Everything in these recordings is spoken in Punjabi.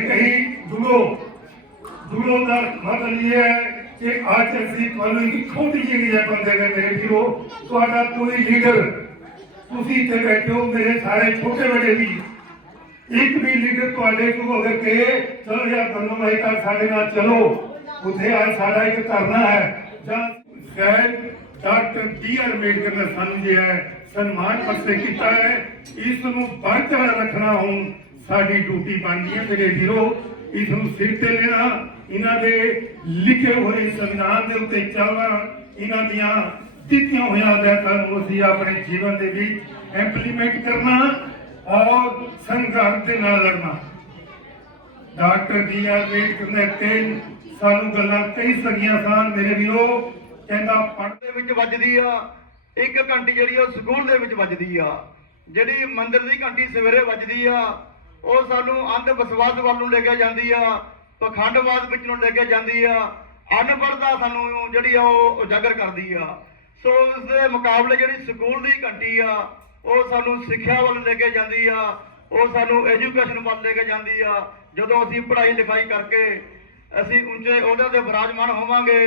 कहीं जुड़ो का मतलब ये है कि आज ਅਸੀਂ ਤੁਹਾਨੂੰ ਇੱਕ ਛੋਟੀ ਜਿਹੀ ਐਗਜ਼ਾਮਪਲ ਦੇ ਰਹੇ ਮੇਰੇ ਵੀਰੋ, ਤੁਹਾਡਾ ਕੋਈ ਲੀਡਰ ਤੁਸੀਂ ਇੱਥੇ ਬੈਠੇ ਹੋ ਮੇਰੇ ਸਾਰੇ ਛੋਟੇ ਵੱਡੇ ਵੀ ਇੱਕ ਵੀ ਲੀਡਰ ਤੁਹਾਡੇ ਕੋਲ ਅਗਰ ਕਹੇ ਚਲੋ ਯਾਰ ਬੰਨੋ ਭਾਈ ਤਾਂ ਸਾਡੇ ਨਾਲ ਚਲੋ ਉੱਥੇ ਅੱਜ ਸਾਡਾ ਇੱਕ ਧਰਨਾ ਹੈ ਜਾਂ ਸ਼ਾਇਦ ਡਾਕਟਰ B.R. ਅੰਬੇਡਕਰ ਨੇ ਸਾਨੂੰ ਜੋ ਹੈ ਸਨਮਾਨ ਪੱਤਰ ਕੀਤਾ ਹੈ, ਇਸ ਨੂੰ ਬਰਕਰਾਰ ਰੱਖਣਾ ਹੁਣ ਸਾਡੀ ਡਿਊਟੀ ਬਣਦੀ ਹੈ ਮੇਰੇ ਵੀਰੋ। ਇਸ ਨੂੰ ਸਿਰ ਤੇ ਲੈਣਾ, ਇਹਨਾਂ ਦੇ ਲਿਖੇ ਹੋਏ ਸੰਵਿਧਾਨ ਦੇ ਉੱਤੇ ਚੱਲਣਾ, ਇਹਨਾਂ ਦੀਆਂ ਦਿੱਤੀਆਂ ਹੋਈਆਂ ਹਦਾਇਤਾਂ ਨੂੰ ਅਸੀਂ ਆਪਣੇ ਜੀਵਨ ਦੇ ਵਿੱਚ ਇੰਪਲੀਮੈਂਟ ਕਰਨਾ ਔਰ ਸੰਘਰਸ਼ ਦੇ ਨਾਲ ਲੜਨਾ। Doctor B.R. ਅੰਬੇਡਕਰ ਨੇ ਤਿੰਨ ਸਾਨੂੰ ਗੱਲਾਂ ਕਹੀ ਸਕੀਆਂ ਸਨ ਮੇਰੇ ਵੀਰੋ। ਕਹਿੰਦਾ ਪੜ੍ਹਦੇ ਵਿੱਚ ਵੱਜਦੀ ਆ ਇੱਕ ਘੰਟੀ, ਜਿਹੜੀ ਉਹ ਸਕੂਲ ਦੇ ਵਿੱਚ ਵੱਜਦੀ ਆ, ਜਿਹੜੀ ਮੰਦਿਰ ਦੀ ਘੰਟੀ ਸਵੇਰੇ ਵੱਜਦੀ ਆ ਉਹ ਸਾਨੂੰ ਅੰਧ ਵਿਸ਼ਵਾਸ ਵੱਲ ਨੂੰ ਲੈ ਕੇ ਜਾਂਦੀ ਆ, ਪਖੰਡਵਾਦ ਵਿੱਚ ਨੂੰ ਲੈ ਕੇ ਜਾਂਦੀ ਆ, ਅਨਪੜ੍ਹਤਾ ਸਾਨੂੰ ਜਿਹੜੀ ਆ ਉਹ ਉਜਾਗਰ ਕਰਦੀ ਆ। ਸੋ ਉਸ ਦੇ ਮੁਕਾਬਲੇ ਜਿਹੜੀ ਸਕੂਲ ਦੀ ਘੰਟੀ ਆ ਉਹ ਸਾਨੂੰ ਸਿੱਖਿਆ ਵੱਲ ਲੈ ਕੇ ਜਾਂਦੀ ਆ, ਉਹ ਸਾਨੂੰ ਐਜੂਕੇਸ਼ਨ ਵੱਲ ਲੈ ਕੇ ਜਾਂਦੀ ਆ। ਜਦੋਂ ਅਸੀਂ ਪੜ੍ਹਾਈ ਲਿਖਾਈ ਕਰਕੇ ਅਸੀਂ ਉੱਚੇ ਅਹੁਦਿਆਂ ਤੇ ਵਿਰਾਜਮਾਨ ਹੋਵਾਂਗੇ,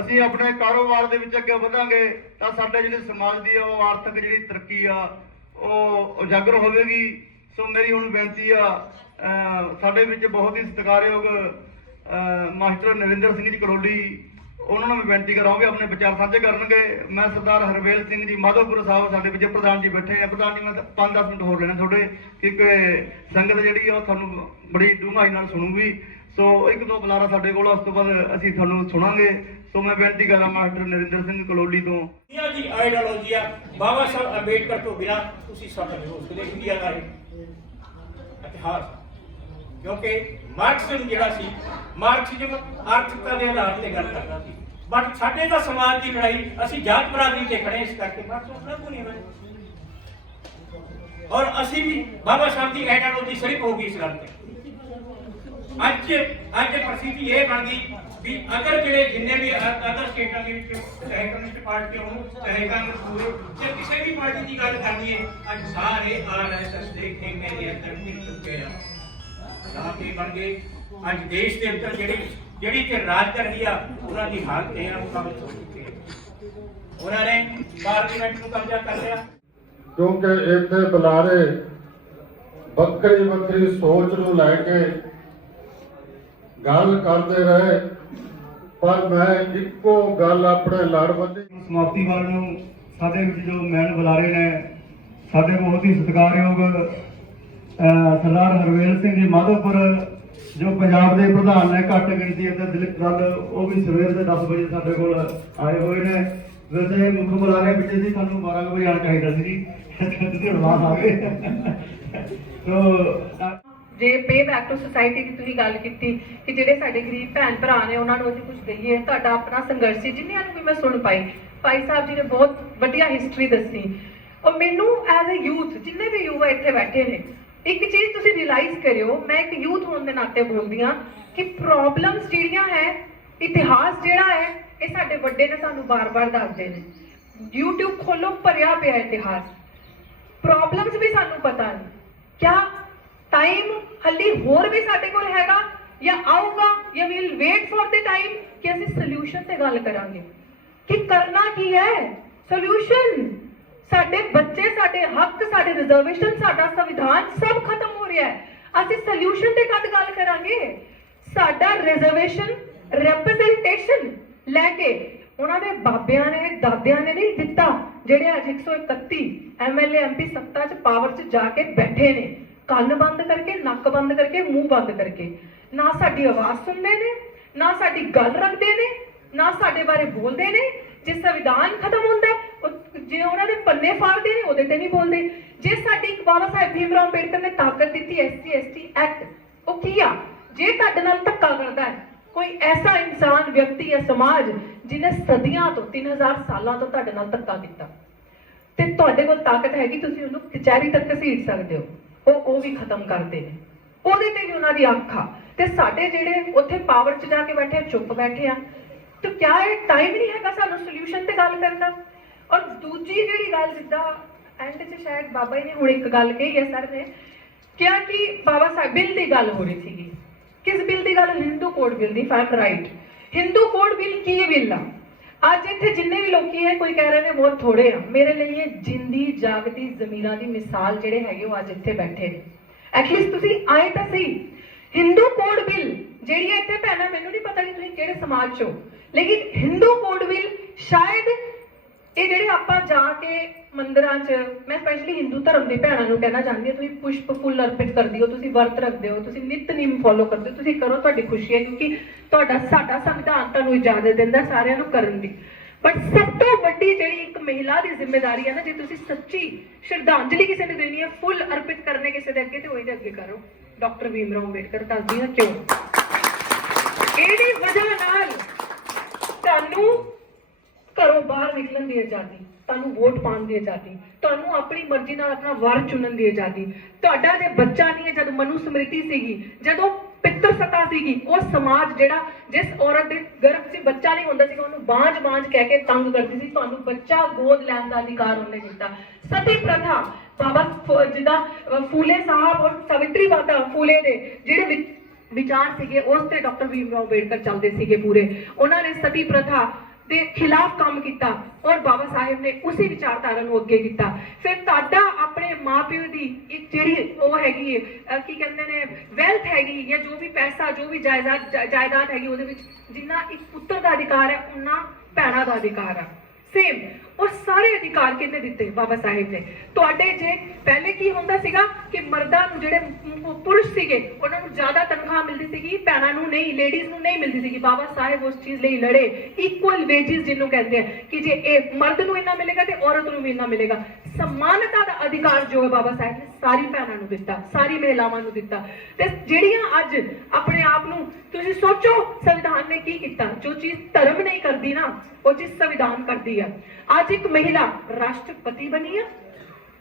ਅਸੀਂ ਆਪਣੇ ਕਾਰੋਬਾਰ ਦੇ ਵਿੱਚ ਅੱਗੇ ਵਧਾਂਗੇ ਤਾਂ ਸਾਡੇ ਜਿਹੜੇ ਸਮਾਜ ਦੀ ਉਹ ਆਰਥਿਕ ਜਿਹੜੀ ਤਰੱਕੀ ਆ ਉਹ ਉਜਾਗਰ ਹੋਵੇਗੀ। ਸੋ ਮੇਰੀ ਹੁਣ ਬੇਨਤੀ ਆ, ਸਾਡੇ ਵਿੱਚ ਬਹੁਤ ਹੀ ਸਤਿਕਾਰਯੋਗ ਮਾਸਟਰ ਨਰਿੰਦਰ ਸਿੰਘ ਜੀ ਕਰੋਲੀ, ਉਹਨਾਂ ਨੂੰ ਮੈਂ ਬੇਨਤੀ ਕਰਾਂਗੇ ਆਪਣੇ ਵਿਚਾਰ ਸਾਂਝੇ ਕਰਨਗੇ। ਮੈਂ ਸਰਦਾਰ ਹਰਵੇਲ ਸਿੰਘ ਜੀ ਮਾਧੋਪੁਰ ਸਾਹਿਬ ਸਾਡੇ ਵਿੱਚ ਪ੍ਰਧਾਨ ਜੀ ਬੈਠੇ ਆ। ਪ੍ਰਧਾਨ ਜੀ ਮੈਂ 5-10 ਮਿੰਟ ਹੋਰ ਲੈਣੇ ਤੁਹਾਡੇ, ਕਿਉਂਕਿ ਸੰਗਤ ਜਿਹੜੀ ਆ ਉਹ ਤੁਹਾਨੂੰ ਬੜੀ ਡੂੰਘਾਈ ਨਾਲ ਸੁਣੂਗੀ। ਸੋ ਇੱਕ ਦੋ ਬੁਲਾਰਾ ਸਾਡੇ ਕੋਲ, ਉਸ ਤੋਂ ਬਾਅਦ ਅਸੀਂ ਤੁਹਾਨੂੰ ਸੁਣਾਂਗੇ। ਸੋ ਮੈਂ ਬੇਨਤੀ ਕਰਾਂ ਮਾਸਟਰ ਨਰਿੰਦਰ ਸਿੰਘ ਕਲੋਲੀ ਤੋਂ। ਇੰਡੀਆ ਦੀ ਆਈਡੀਓਲੋਜੀ ਆ ਬਾਬਾ ਸਾਹਿਬ ਅੰਬੇਡਕਰ ਤੋਂ ਬਿਨਾਂ ਤੁਸੀਂ ਸਮਝ ਹੋ ਸਕਦੇ ਇੰਡੀਆ ਦਾ ਇਤਿਹਾਸ, ਕਿਉਂਕਿ ਮਾਰਕਸਿਜ਼ਮ ਜਿਹੜਾ ਸੀ, ਮਾਰਕਸਿਜ਼ਮ ਆਰਥਿਕਤਾ ਦੇ ਆਧਾਰ ਤੇ ਗੱਲ ਕਰਦਾ ਸੀ, ਬਟ ਸਾਡੇ ਦਾ ਸਮਾਜ ਦੀ ਲੜਾਈ ਅਸੀਂ ਜਾਤ ਬਰਾਦਰੀ ਤੇ ਖੜੇ, ਇਸ ਕਰਕੇ ਮਾਰਕਸਿਜ਼ਮ ਲਾਗੂ ਨਹੀਂ ਹੋਇਆ। ਔਰ ਅਸੀਂ ਵੀ ਬਾਬਾ ਸਾਹਿਬ ਦੀ ਆਈਡੀਓਲੋਜੀ ਸਿਰਫ ਹੋ ਗਈ ਇਸ ਗੱਲ ਤੇ। ਅੱਜ ਪ੍ਰਸਥਿਤੀ ਇਹ ਬਣ ਗਈ ਵੀ ਅਗਰ ਜਿਹੜੇ ਜਿੰਨੇ ਵੀ ਅਦਰ ਸਟੇਟਾਂ ਦੇ ਵਿੱਚ ਚਾਹੇ ਕਮਿਊਨਿਸਟ ਪਾਰਟੀ ਹੋਣ ਚਾਹੇ ਕਾਂਗਰਸ ਹੋਵੇ ਜਾਂ ਕਿਸੇ ਵੀ ਪਾਰਟੀ ਦੀ ਗੱਲ ਕਰਨੀ ਹੈ, ਅੱਜ ਸਾਰੇ RSS ਦੇ ਖੇਮੇ ਦੇ ਅੰਦਰ ਮਿਲ ਚੁੱਕੇ ਆ। ਤਾਂ ਕੀ ਬਣ ਗਏ ਅੱਜ ਦੇਸ਼ ਦੇ ਅੰਦਰ ਜਿਹੜੀ ਕਿ ਰਾਜ ਕਰ ਰਹੀ ਆ ਉਹਨਾਂ ਦੀ ਹਾਲਤ ਇਹ ਆ, ਉਹ ਕਬਜ਼ਾ ਹੋ ਚੁੱਕੇ ਆ। ਉਹਨਾਂ ਨੇ ਪਾਰਲੀਮੈਂਟ ਨੂੰ ਕਬਜ਼ਾ ਕਰ ਲਿਆ, ਕਿਉਂਕਿ ਇੱਥੇ ਬੁਲਾਰੇ ਵੱਖਰੀ ਵੱਖਰੀ ਸੋਚ ਨੂੰ ਲੈ ਕੇ ਗੱਲ ਕਰਦੇ ਰਹੇ, ਪਰ ਮੈਂ ਇੱਕੋ ਗੱਲ ਆਪਣੇ ਲੜਬੰਦੀ ਸਮਾਪਤੀ ਵੱਲ ਨੂੰ ਸਾਡੇ ਵਿੱਚ ਜੋ ਮੈਨ ਬੁਲਾਰੇ ਨੇ, ਸਾਡੇ ਬਹੁਤ ਹੀ ਸਤਿਕਾਰਯੋਗ ਸਰਦਾਰ ਹਰਵੇਲ ਸਿੰਘ ਜੀ ਮਾਧੋਪੁਰ ਜੋ ਪੰਜਾਬ ਦੇ ਪ੍ਰਧਾਨ ਨੇ, ਘੱਟ ਗਿਣਤੀ ਅਤੇ ਦਲਿਤ ਦਲ, ਉਹ ਵੀ ਸਵੇਰ ਦੇ 10 ਵਜੇ ਸਾਡੇ ਕੋਲ ਆਏ ਹੋਏ ਨੇ। ਵੈਸੇ ਮੁੱਖ ਬੁਲਾਰੇ ਵਿੱਚ ਸੀ, ਸਾਨੂੰ 12 ਵਜੇ ਆਉਣਾ ਚਾਹੀਦਾ ਸੀ ਜੀ, ਤੁਸੀਂ ਹੁਣ ਆ ਗਏ। ਸੋ ਜੇ ਪੇ ਬੈਕ ਟੂ ਸੋਸਾਇਟੀ ਦੀ ਤੁਸੀਂ ਗੱਲ ਕੀਤੀ ਕਿ ਜਿਹੜੇ ਸਾਡੇ ਗਰੀਬ ਭੈਣ ਭਰਾ ਨੇ ਉਹਨਾਂ ਨੂੰ ਅਸੀਂ ਕੁਝ ਦਈਏ, ਤੁਹਾਡਾ ਆਪਣਾ ਸੰਘਰਸ਼ ਸੀ ਜਿੰਨਿਆਂ ਨੂੰ ਵੀ ਮੈਂ ਸੁਣ ਪਾਈ। ਭਾਈ ਸਾਹਿਬ ਜੀ ਨੇ ਬਹੁਤ ਵਧੀਆ ਹਿਸਟਰੀ ਦੱਸੀ। ਔਰ ਮੈਨੂੰ ਐਜ਼ ਅ ਯੂਥ, ਜਿੰਨੇ ਵੀ ਯੁਵਾ ਇੱਥੇ ਬੈਠੇ ਨੇ, ਇੱਕ ਚੀਜ਼ ਤੁਸੀਂ ਰਿਅਲਾਈਜ਼ ਕਰਿਓ, ਮੈਂ ਇੱਕ ਯੂਥ ਹੋਣ ਦੇ ਨਾਤੇ ਬੋਲਦੀ ਹਾਂ ਕਿ ਪ੍ਰੋਬਲਮਸ ਜਿਹੜੀਆਂ ਹੈ, ਇਤਿਹਾਸ ਜਿਹੜਾ ਹੈ, ਇਹ ਸਾਡੇ ਵੱਡੇ ਨੇ ਸਾਨੂੰ ਬਾਰ-ਬਾਰ ਦੱਸਦੇ ਨੇ। YouTube ਖੋਲੋ, ਭਰਿਆ ਪਿਆ ਇਤਿਹਾਸ। ਪ੍ਰੋਬਲਮਸ ਵੀ ਸਾਨੂੰ ਪਤਾ ਨੇ। ਕਿਆ टाइम हल्ली होर भी साडे कोल हैगा या आऊगा, या we will wait for the time कि ਅਸੀਂ ਸੋਲੂਸ਼ਨ ਤੇ ਗੱਲ ਕਰਾਂਗੇ ਕਿ ਕਰਨਾ ਕੀ ਹੈ। ਸੋਲੂਸ਼ਨ ਸਾਡੇ ਬੱਚੇ, ਸਾਡੇ ਹੱਕ, ਸਾਡੇ ਰਿਜ਼ਰਵੇਸ਼ਨ, ਸਾਡਾ ਸੰਵਿਧਾਨ ਸਭ ਖਤਮ ਹੋ ਰਿਹਾ ਹੈ। ਅਸੀਂ ਸੋਲੂਸ਼ਨ ਤੇ ਕਦ ਗੱਲ ਕਰਾਂਗੇ? ਸਾਡਾ ਰਿਜ਼ਰਵੇਸ਼ਨ ਰਿਪਰੈਜ਼ੈਂਟੇਸ਼ਨ ਲੈ ਕੇ ਉਹਨਾਂ ਦੇ ਬਾਬਿਆਂ ਨੇ, ਦਾਦਿਆਂ ਨੇ ਨਹੀਂ ਦਿੱਤਾ, ਜਿਹੜੇ ਅੱਜ 131 MLA MP ਸੱਤਾ 'ਚ ਪਾਵਰ 'ਚ ਜਾ ਕੇ ਬੈਠੇ ਨੇ, ਕੰਨ ਬੰਦ ਕਰਕੇ, ਨੱਕ ਬੰਦ ਕਰਕੇ, ਮੂੰਹ ਬੰਦ ਕਰਕੇ। ਨਾ ਸਾਡੀ ਆਵਾਜ਼ ਸੁਣਦੇ ਨੇ, ਨਾ ਸਾਡੀ ਗੱਲ ਰੱਖਦੇ ਨੇ, ਨਾ ਸਾਡੇ ਬਾਰੇ ਬੋਲਦੇ ਨੇ। ਜੇ ਸੰਵਿਧਾਨ ਖਤਮ ਹੁੰਦਾ, ਜੇ ਉਹਨਾਂ ਦੇ ਪੰਨੇ ਫਾੜਦੇ ਨੇ, ਉਹਦੇ ਤੇ ਨਹੀਂ ਬੋਲਦੇ। ਜੇ ਸਾਡੀ ਬਾਬਾ ਸਾਹਿਬ ਭੀਮਰਾਓ ਅੰਬੇਡਕਰ ਨੇ ਤਾਕਤ ਦਿੱਤੀ SC ST ਐਕਟ, ਉਹ ਕੀ ਆ? ਜੇ ਤੁਹਾਡੇ ਨਾਲ ਧੱਕਾ ਕਰਦਾ ਹੈ ਕੋਈ ਐਸਾ ਇਨਸਾਨ, ਵਿਅਕਤੀ ਜਾਂ ਸਮਾਜ ਜਿਹਨੇ ਸਦੀਆਂ ਤੋਂ 3000 ਸਾਲਾਂ ਤੋਂ ਤੁਹਾਡੇ ਨਾਲ ਧੱਕਾ ਕੀਤਾ, ਤੇ ਤੁਹਾਡੇ ਕੋਲ ਤਾਕਤ ਹੈਗੀ, ਤੁਸੀਂ ਉਹਨੂੰ ਕਚਹਿਰੀ ਤੱਕ ਘਸੀਟ ਸਕਦੇ ਹੋ, ਉਹ ਵੀ ਖਤਮ ਕਰਦੇ ਨੇ। ਉਹਦੇ ਤੇ ਵੀ ਉਹਨਾਂ ਦੀ ਅੱਖ ਆ। ਤੇ ਸਾਡੇ ਜਿਹੜੇ ਉੱਥੇ ਪਾਵਰ 'ਚ ਜਾ ਕੇ ਬੈਠੇ, ਚੁੱਪ ਬੈਠੇ ਆ, ਤੇ ਕਿਆ ਇਹ ਟਾਈਮ ਨਹੀਂ ਹੈਗਾ ਸਾਨੂੰ ਸੋਲੂਸ਼ਨ ਤੇ ਗੱਲ ਕਰਨ ਦਾ? ਔਰ ਦੂਜੀ ਜਿਹੜੀ ਗੱਲ, ਜਿੱਦਾਂ ਐਂਡ 'ਚ ਸ਼ਾਇਦ ਬਾਬਾ ਜੀ ਨੇ ਹੁਣ ਇੱਕ ਗੱਲ ਕਹੀ ਹੈ, ਸਰ ਨੇ ਕਿਹਾ ਕਿ ਬਾਬਾ ਸਾਹਿਬ ਬਿੱਲ ਦੀ ਗੱਲ ਹੋ ਰਹੀ ਸੀਗੀ, किस बिल की गल? Hindu code bill the, if I M right. Hindu code bill की बिल आ? ਅੱਜ ਇੱਥੇ ਜਿੰਨੇ ਵੀ ਲੋਕੀ ਹੈ, ਕੋਈ ਕਹਿ ਰਹੇ ਨੇ ਬਹੁਤ ਥੋੜੇ ਆ, ਮੇਰੇ ਲਈ ਇਹ ਜਿੰਦੀ ਜਾਗਦੀ ਜ਼ਮੀਰਾਂ ਦੀ ਮਿਸਾਲ ਜਿਹੜੇ ਹੈਗੇ ਉਹ ਅੱਜ ਇੱਥੇ ਬੈਠੇ ਨੇ। ਐਟਲੀਸਟ ਤੁਸੀਂ ਆਏ ਤਾਂ ਸਹੀ। ਹਿੰਦੂ ਕੋਡ ਬਿਲ ਜਿਹੜੀ ਇੱਥੇ ਭੈਣਾਂ, ਮੈਨੂੰ ਨਹੀਂ ਪਤਾ ਕਿ ਤੁਸੀਂ ਕਿਹੜੇ ਸਮਾਜ ਚੋਂ, ਲੇਕਿਨ ਹਿੰਦੂ ਕੋਡ ਬਿਲ ਸ਼ਾਇਦ ਇਹ ਜਿਹੜੇ ਆਪਾਂ ਜਾ ਕੇ ਮੰਦਿਰਾਂ 'ਚ, ਮੈਂ ਸਪੈਸ਼ਲੀ ਹਿੰਦੂ ਧਰਮ ਦੇ ਭੈਣਾਂ ਨੂੰ ਕਹਿਣਾ ਚਾਹੁੰਦੀ ਹਾਂ, ਤੁਸੀਂ ਪੁਸ਼ਪ ਫੁੱਲ ਅਰਪਿਤ ਕਰਦੇ ਹੋ, ਤੁਸੀਂ ਵਰਤ ਰੱਖਦੇ ਹੋ, ਤੁਸੀਂ ਨਿਤਨੇਮ ਫੋਲੋ ਕਰਦੇ ਹੋ, ਤੁਸੀਂ ਕਰੋ, ਤੁਹਾਡੀ ਖੁਸ਼ੀ ਹੈ, ਕਿਉਂਕਿ ਸਾਡਾ ਸੰਵਿਧਾਨ ਤੁਹਾਨੂੰ ਇਜਾਜ਼ਤ ਦਿੰਦਾ ਸਾਰਿਆਂ ਨੂੰ ਕਰਨ ਦੀ। ਬਟ ਸਭ ਤੋਂ ਵੱਡੀ ਜਿਹੜੀ ਇੱਕ ਮਹਿਲਾ ਦੀ ਜ਼ਿੰਮੇਵਾਰੀ ਹੈ ਨਾ, ਜੇ ਤੁਸੀਂ ਸੱਚੀ ਸ਼ਰਧਾਂਜਲੀ ਕਿਸੇ ਨੂੰ ਦੇਣੀ ਹੈ, ਫੁੱਲ ਅਰਪਿਤ ਕਰਨੇ ਕਿਸੇ ਦੇ ਅੱਗੇ, ਤੇ ਉਹਦੇ ਅੱਗੇ ਕਰੋ। ਡਾਕਟਰ ਭੀਮ ਰਾਓ ਅੰਬੇਡਕਰ ਦੱਸਦੀ ਹਾਂ ਕਿਉਂ। ਇਹਦੀ ਵਜ੍ਹਾ ਨਾਲ ਤੁਹਾਨੂੰ ਘਰੋਂ ਬਾਹਰ ਨਿਕਲਣ ਦੀ ਆਜ਼ਾਦੀ, ਤੁਹਾਨੂੰ ਵੋਟ ਪਾਉਣ ਦੀ ਆਜ਼ਾਦੀ, ਤੁਹਾਨੂੰ ਆਪਣੀ ਮਰਜ਼ੀ ਨਾਲ ਆਪਣਾ ਵਾਰ ਚੁਣਨ ਦੀ ਆਜ਼ਾਦੀ। ਤੁਹਾਡਾ ਜੇ ਬੱਚਾ ਨਹੀਂ ਹੈ, ਜਦੋਂ ਮਨੂ ਸਮ੍ਰਿਤੀ ਸੀਗੀ, ਜਦੋਂ ਪਿੱਤਰ ਸਤਾ ਸੀਗੀ, ਉਹ ਸਮਾਜ ਜਿਹੜਾ ਜਿਸ ਔਰਤ ਦੇ ਗਰਭ 'ਚ ਬੱਚਾ ਨਹੀਂ ਹੁੰਦਾ ਸੀਗਾ, ਉਹਨੂੰ ਬਾਂਝ ਕਹਿ ਕੇ ਤੰਗ ਕਰਦੀ ਸੀ, ਤੁਹਾਨੂੰ ਬੱਚਾ ਗੋਦ ਲੈਣ ਦਾ ਅਧਿਕਾਰ ਉਹਨੇ ਦਿੱਤਾ। ਸਤੀ ਪ੍ਰਥਾ, ਬਾਬਾ ਜਿੱਦਾਂ ਫੂਲੇ ਸਾਹਿਬ ਔਰ ਸਾਵਿਤਰੀ ਮਾਤਾ ਫੂਲੇ ਦੇ ਜਿਹੜੇ ਵਿਚਾਰ ਸੀਗੇ, ਉਸ ਤੇ ਡਾਕਟਰ ਭੀਮ ਰਾਓ ਅੰਬੇਡਕਰ ਚੱਲਦੇ ਸੀਗੇ ਪੂਰੇ। ਉਹਨਾਂ ਨੇ ਸਤੀ ਪ੍ਰਥਾ ਦੇ ਖਿਲਾਫ ਕੰਮ ਕੀਤਾ ਔਰ ਬਾਬਾ ਸਾਹਿਬ ਨੇ ਉਸੇ ਵਿਚਾਰਧਾਰਾ ਨੂੰ ਅੱਗੇ ਕੀਤਾ। ਫਿਰ ਤੁਹਾਡਾ ਆਪਣੇ ਮਾਪਿਓ ਦੀ ਇੱਕ ਜਿਹੜੀ ਉਹ ਹੈਗੀ ਹੈ, ਕੀ ਕਹਿੰਦੇ ਨੇ, ਵੈਲਥ ਹੈਗੀ, ਜਾਂ ਜੋ ਵੀ ਪੈਸਾ, ਜੋ ਵੀ ਜਾਇਦਾਦ ਹੈਗੀ, ਉਹਦੇ ਵਿੱਚ ਜਿੰਨਾ ਇੱਕ ਪੁੱਤਰ ਦਾ ਅਧਿਕਾਰ ਹੈ, ਉਨਾ ਭੈਣਾਂ ਦਾ ਅਧਿਕਾਰ ਹੈ। ਸੇਮ ਉਹ ਸਾਰੇ ਅਧਿਕਾਰ ਕਿਹਨੇ ਦਿੱਤੇ? ਬਾਬਾ ਸਾਹਿਬ ਨੇ। ਤੁਹਾਡੇ ਜੇ ਪਹਿਲੇ ਕੀ ਹੁੰਦਾ ਸੀਗਾ ਕਿ ਮਰਦਾਂ ਨੂੰ, ਜਿਹੜੇ ਪੁਰਸ਼ ਸੀਗੇ, ਉਹਨਾਂ ਨੂੰ ਜ਼ਿਆਦਾ ਤਨਖਾਹ ਮਿਲਦੀ ਸੀਗੀ, ਭੈਣਾਂ ਨੂੰ ਨਹੀਂ, ਲੇਡੀਜ਼ ਨੂੰ ਨਹੀਂ ਮਿਲਦੀ ਸੀਗੀ। ਬਾਬਾ ਸਾਹਿਬ ਉਸ ਚੀਜ਼ ਲਈ ਲੜੇ, ਇਕੁਅਲ ਵੇਜਿਸ ਜਿਹਨੂੰ ਕਹਿੰਦੇ ਆ, ਕਿ ਜੇ ਇਹ ਮਰਦ ਨੂੰ ਇੰਨਾ ਮਿਲੇਗਾ ਤੇ ਔਰਤ ਨੂੰ ਵੀ ਇੰਨਾ ਮਿਲੇਗਾ। ਸਮਾਨਤਾ ਦਾ ਅਧਿਕਾਰ ਜੋ ਹੈ ਬਾਬਾ ਸਾਹਿਬ ਨੇ ਸਾਰੀ ਭੈਣਾਂ ਨੂੰ ਦਿੱਤਾ, ਸਾਰੀ ਮਹਿਲਾਵਾਂ ਨੂੰ ਦਿੱਤਾ। ਤੇ ਜਿਹੜੀਆਂ ਅੱਜ ਆਪਣੇ ਆਪ ਨੂੰ, ਤੁਸੀਂ ਸੋਚੋ ਸੰਵਿਧਾਨ ਨੇ ਕੀ ਕੀਤਾ। ਜੋ ਚੀਜ਼ ਧਰਮ ਨਹੀਂ ਕਰਦੀ ਨਾ, ਉਹ ਚੀਜ਼ ਸੰਵਿਧਾਨ ਕਰਦੀ ਆ। ਅੱਜ ਇੱਕ ਮਹਿਲਾ ਰਾਸ਼ਟਰਪਤੀ ਬਣੀ ਆ,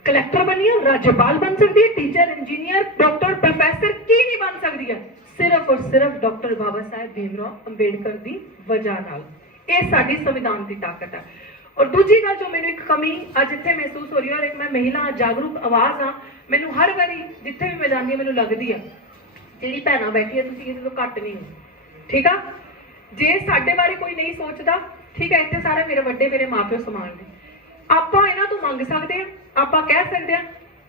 ਕਲੈਕਟਰ ਬਣੀ ਆ, ਰਾਜਪਾਲ ਬਣ ਸਕਦੀ ਹੈ, ਟੀਚਰ, ਇੰਜੀਨੀਅਰ, ਡਾਕਟਰ, ਪ੍ਰੋਫੈਸਰ ਕੀ ਨਹੀਂ ਬਣ ਸਕਦੀ ਹੈ? ਸਿਰਫ ਔਰ ਸਿਰਫ ਡਾਕਟਰ ਬਾਬਾ ਸਾਹਿਬ ਭੀਮ ਰਾਓ ਅੰਬੇਡਕਰ ਦੀ ਵਜ੍ਹਾ ਨਾਲ। ਇਹ ਸਾਡੀ ਸੰਵਿਧਾਨ ਦੀ ਤਾਕਤ ਹੈ। ਔਰ ਦੂਜੀ ਗੱਲ ਜੋ ਮੈਨੂੰ ਇੱਕ ਕਮੀ ਅੱਜ ਇੱਥੇ ਮਹਿਸੂਸ ਹੋ ਰਹੀ ਹੈ, ਔਰ ਇੱਕ ਮੈਂ ਮਹਿਲਾ ਜਾਗਰੂਕ ਆਵਾਜ਼ ਹਾਂ, ਮੈਨੂੰ ਹਰ ਵਾਰੀ ਜਿੱਥੇ ਵੀ ਮੈਂ ਜਾਂਦੀ ਹਾਂ ਮੈਨੂੰ ਲੱਗਦੀ ਆ, ਜਿਹੜੀ ਭੈਣਾਂ ਬੈਠੀ ਹੈ, ਤੁਸੀਂ ਕਿਸੇ ਤੋਂ ਘੱਟ ਨਹੀਂ ਹੋ, ਠੀਕ ਆ। ਜੇ ਸਾਡੇ ਬਾਰੇ ਕੋਈ ਨਹੀਂ ਸੋਚਦਾ, ਠੀਕ ਹੈ, ਇੱਥੇ ਸਾਰੇ ਮੇਰੇ ਵੱਡੇ, ਮੇਰੇ ਮਾਪਿਓ ਸਮਾਨ ਨੇ, ਆਪਾਂ ਇਹਨਾਂ ਤੋਂ ਮੰਗ ਸਕਦੇ ਹਾਂ, ਆਪਾਂ ਕਹਿ ਸਕਦੇ ਹਾਂ,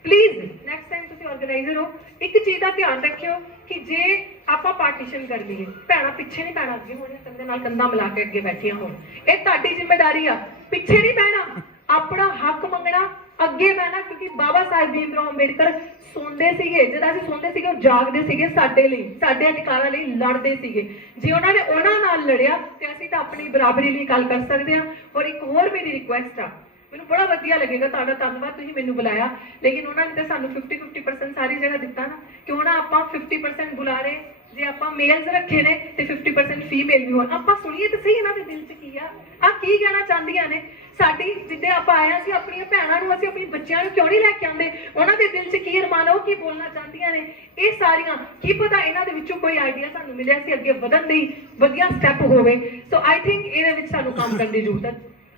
ਪਲੀਜ਼ ਨੈਕਸਟ ਟਾਈਮ ਤੁਸੀਂ ਆਰਗੇਨਾਈਜ਼ਰ ਹੋ, ਇੱਕ ਚੀਜ਼ ਦਾ ਧਿਆਨ ਰੱਖਿਓ ਕਿ ਜੇ ਆਪਾਂ ਪਾਰਟੀਸ਼ਨ ਕਰ ਲਈਏ, ਭੈਣਾਂ ਪਿੱਛੇ ਨਹੀਂ ਪੈਣਾ, ਅੱਗੇ ਹੋਣੀਆਂ, ਕੰਧੇ ਨਾਲ ਕੰਧਾ ਮਿਲਾ ਕੇ ਅੱਗੇ ਬੈਠੀਆਂ ਹੋਣ, ਇਹ ਤੁਹਾਡੀ ਜ਼ਿੰਮੇਵਾਰੀ ਆ। ਪਿੱਛੇ ਨਹੀਂ ਪੈਣਾ, ਆਪਣਾ ਹੱਕ ਮੰਗਣਾ, ਅੱਗੇ ਬਹਿਣਾ, ਕਿਉਂਕਿ ਬਾਬਾ ਸਾਹਿਬ ਭੀਮ ਰਾਓ ਅੰਬੇਡਕਰ ਸੌਂਦੇ ਸੀਗੇ, ਜਦੋਂ ਅਸੀਂ ਸੌਂਦੇ ਸੀਗੇ, ਉਹ ਜਾਗਦੇ ਸੀਗੇ ਸਾਡੇ ਲਈ, ਸਾਡੇ ਅਧਿਕਾਰਾਂ ਲਈ ਲੜਦੇ ਸੀਗੇ। ਜੇ ਉਹਨਾਂ ਨੇ ਉਹਨਾਂ ਨਾਲ ਲੜਿਆ ਤੇ ਅਸੀਂ ਤਾਂ ਆਪਣੀ ਬਰਾਬਰੀ ਲਈ ਗੱਲ ਕਰ ਸਕਦੇ ਹਾਂ। ਔਰ ਇੱਕ ਹੋਰ ਮੇਰੀ ਰਿਕੁਐਸਟ ਆ, ਮੈਨੂੰ ਬੜਾ ਵਧੀਆ ਲੱਗੇਗਾ, ਤੁਹਾਡਾ ਧੰਨਵਾਦ, ਤੁਸੀਂ ਮੈਨੂੰ ਬੁਲਾਇਆ, ਲੇਕਿਨ ਉਹਨਾਂ ਨੇ ਤਾਂ ਸਾਨੂੰ 50% ਸਾਰੀ ਜਗ੍ਹਾ ਦਿੱਤਾ ਨਾ, ਕਿਉਂ ਨਾ ਆਪਾਂ 50% ਬੁਲਾ ਰਹੇ, ਜੇ ਆਪਾਂ ਮੇਲਸ ਰੱਖੇ ਨੇ ਤੇ 50% ਫੀਮੇਲ ਵੀ ਹੋਣ। ਆਪਾਂ ਸੁਣੀਏ ਤਾਂ ਸਹੀ ਇਹਨਾਂ ਦੇ ਦਿਲ 'ਚ ਕੀ ਆ ਕੀ ਕਹਿਣਾ ਚਾਹੁੰਦੀਆਂ ਨੇ। ਸਾਡੀ ਜਿੱਦੇ ਆਪਾਂ ਆਏ ਸੀ, ਆਪਣੀਆਂ ਭੈਣਾਂ ਨੂੰ, ਅਸੀਂ ਆਪਣੇ ਬੱਚਿਆਂ ਨੂੰ ਕਿਉਂ ਨਹੀਂ ਲੈ ਕੇ ਆਉਂਦੇ? ਉਹਨਾਂ ਦੇ ਦਿਲ 'ਚ ਕੀ ਅਰਮਾਨ ਆ, ਉਹ ਕੀ ਬੋਲਣਾ ਚਾਹੁੰਦੀਆਂ ਨੇ, ਇਹ ਸਾਰੀਆਂ ਕੀ ਪਤਾ ਇਹਨਾਂ ਦੇ ਵਿੱਚੋਂ ਕੋਈ ਆਈਡੀਆ ਸਾਨੂੰ ਮਿਲਿਆ ਸੀ ਅੱਗੇ ਵਧਣ ਲਈ, ਵਧੀਆ ਸਟੈਪ ਹੋਵੇ। ਸੋ ਆਈ ਥਿੰਕ ਇਹਦੇ ਵਿੱਚ ਸਾਨੂੰ ਕੰਮ ਕਰਨ ਦੀ ਜ਼ਰੂਰਤ ਹੈ।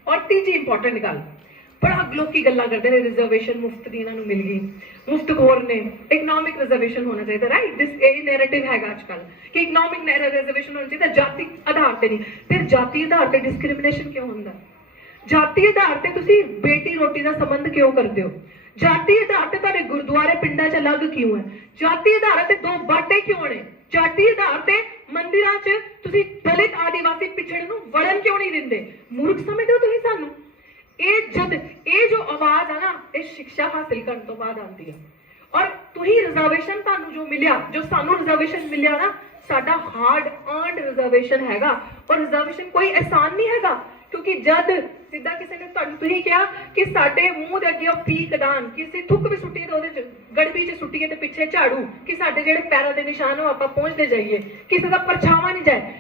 ਔਰ ਤੀਜੀ ਇੰਪੋਰਟੈਂਟ ਗੱਲ, ਬੜਾ ਲੋਕੀ ਗੱਲਾਂ ਕਰਦੇ ਨੇ, ਰਿਜ਼ਰਵੇਸ਼ਨ ਮੁਫਤ ਦੀ ਇਹਨਾਂ ਨੂੰ ਮਿਲ ਗਈ, ਮੁਫਤ ਖੋਰ ਨੇ, ਇਕਨੋਮਿਕ ਰਿਜ਼ਰਵੇਸ਼ਨ ਹੋਣਾ ਚਾਹੀਦਾ, ਰਾਈਟ। ਇਹ ਨੈਰੇਟਿਵ ਹੈਗਾ ਅੱਜ ਕੱਲ੍ਹ ਕਿ ਇਕਨੋਮਿਕ ਰਿਜ਼ਰਵੇਸ਼ਨ ਹੋਣਾ ਚਾਹੀਦਾ, ਜਾਤੀ ਆਧਾਰ ਤੇ ਨਹੀਂ। ਫਿਰ ਜਾਤੀ ਆਧਾਰ ਤੇ ਡਿਸਕ੍ਰਿਮੀਨੇਸ਼ਨ ਕਿਉਂ ਹੁੰਦਾ? ਜਾਤੀ ਆਧਾਰ ਤੇ ਤੁਸੀਂ ਬੇਟੀ ਰੋਟੀ ਦਾ ਸੰਬੰਧ ਕਿਉਂ ਕਰਦੇ ਹੋ? ਜਾਤੀ ਆਧਾਰ ਤੇ ਤੁਹਾਡੇ ਗੁਰਦੁਆਰੇ ਪਿੰਡਾਂ 'ਚ ਅਲੱਗ ਕਿਉਂ ਹੈ? ਜਾਤੀ ਆਧਾਰ ਤੇ ਦੋ ਬਾਟੇ ਕਿਉਂ ਨੇ? ਜਾਤੀ ਆਧਾਰ ਤੇ ਮੰਦਿਰਾਂ 'ਚ ਤੁਸੀਂ ਦਲਿਤ, ਆਦੀਵਾਸੀ, ਪਿਛੜੇ ਨੂੰ ਵੜਨ ਕਿਉਂ ਨਹੀਂ ਦਿੰਦੇ? ਮੂਰਖ ਸਮਝਦੇ ਹੋ ਤੁਸੀਂ ਸਾਨੂੰ? ਇਹ ਜੋ ਆਵਾਜ਼ ਆ ਨਾ, ਇਹ ਸਿੱਖਿਆ ਹਾਸਿਲ ਕਰਨ ਤੋਂ ਬਾਅਦ ਆਉਂਦੀ ਹੈ। ਔਰ ਤੁਸੀਂ ਰਿਜ਼ਰਵੇਸ਼ਨ ਤੁਹਾਨੂੰ ਜੋ ਮਿਲਿਆ, ਜੋ ਸਾਨੂੰ ਰਿਜ਼ਰਵੇਸ਼ਨ ਮਿਲਿਆ ਨਾ, ਸਾਡਾ ਹਾਰਡ ਅਰਨਡ ਰਿਜ਼ਰਵੇਸ਼ਨ ਹੈਗਾ। ਔਰ ਰਿਜ਼ਰਵੇਸ਼ਨ ਕੋਈ ਆਸਾਨ ਨਹੀਂ ਹੈਗਾ, ਕਿਉਂਕਿ ਜਦ ਜਿੱਦਾਂ ਕਿਸੇ ਨੇ ਤੁਹਾਨੂੰ ਤੁਸੀਂ ਕਿਹਾ ਕਿ ਸਾਡੇ ਮੂੰਹ ਦੇ ਅੱਗੇ ਉਹ ਪੀਕ ਦਾਨ, ਕਿਸੇ ਥੁੱਕ ਵੀ ਸੁੱਟੀ ਤੇ ਉਹਦੇ 'ਚ ਗੜਬੀ 'ਚ ਸੁੱਟੀਏ ਤੇ ਪਿੱਛੇ ਝਾੜੂ, ਕਿ ਸਾਡੇ ਜਿਹੜੇ ਪੈਰਾਂ ਦੇ ਨਿਸ਼ਾਨ ਉਹ ਆਪਾਂ ਪਹੁੰਚਦੇ ਜਾਈਏ, ਕਿਸੇ ਦਾ ਪਰਛਾਵਾਂ ਨਹੀਂ ਜਾਏ।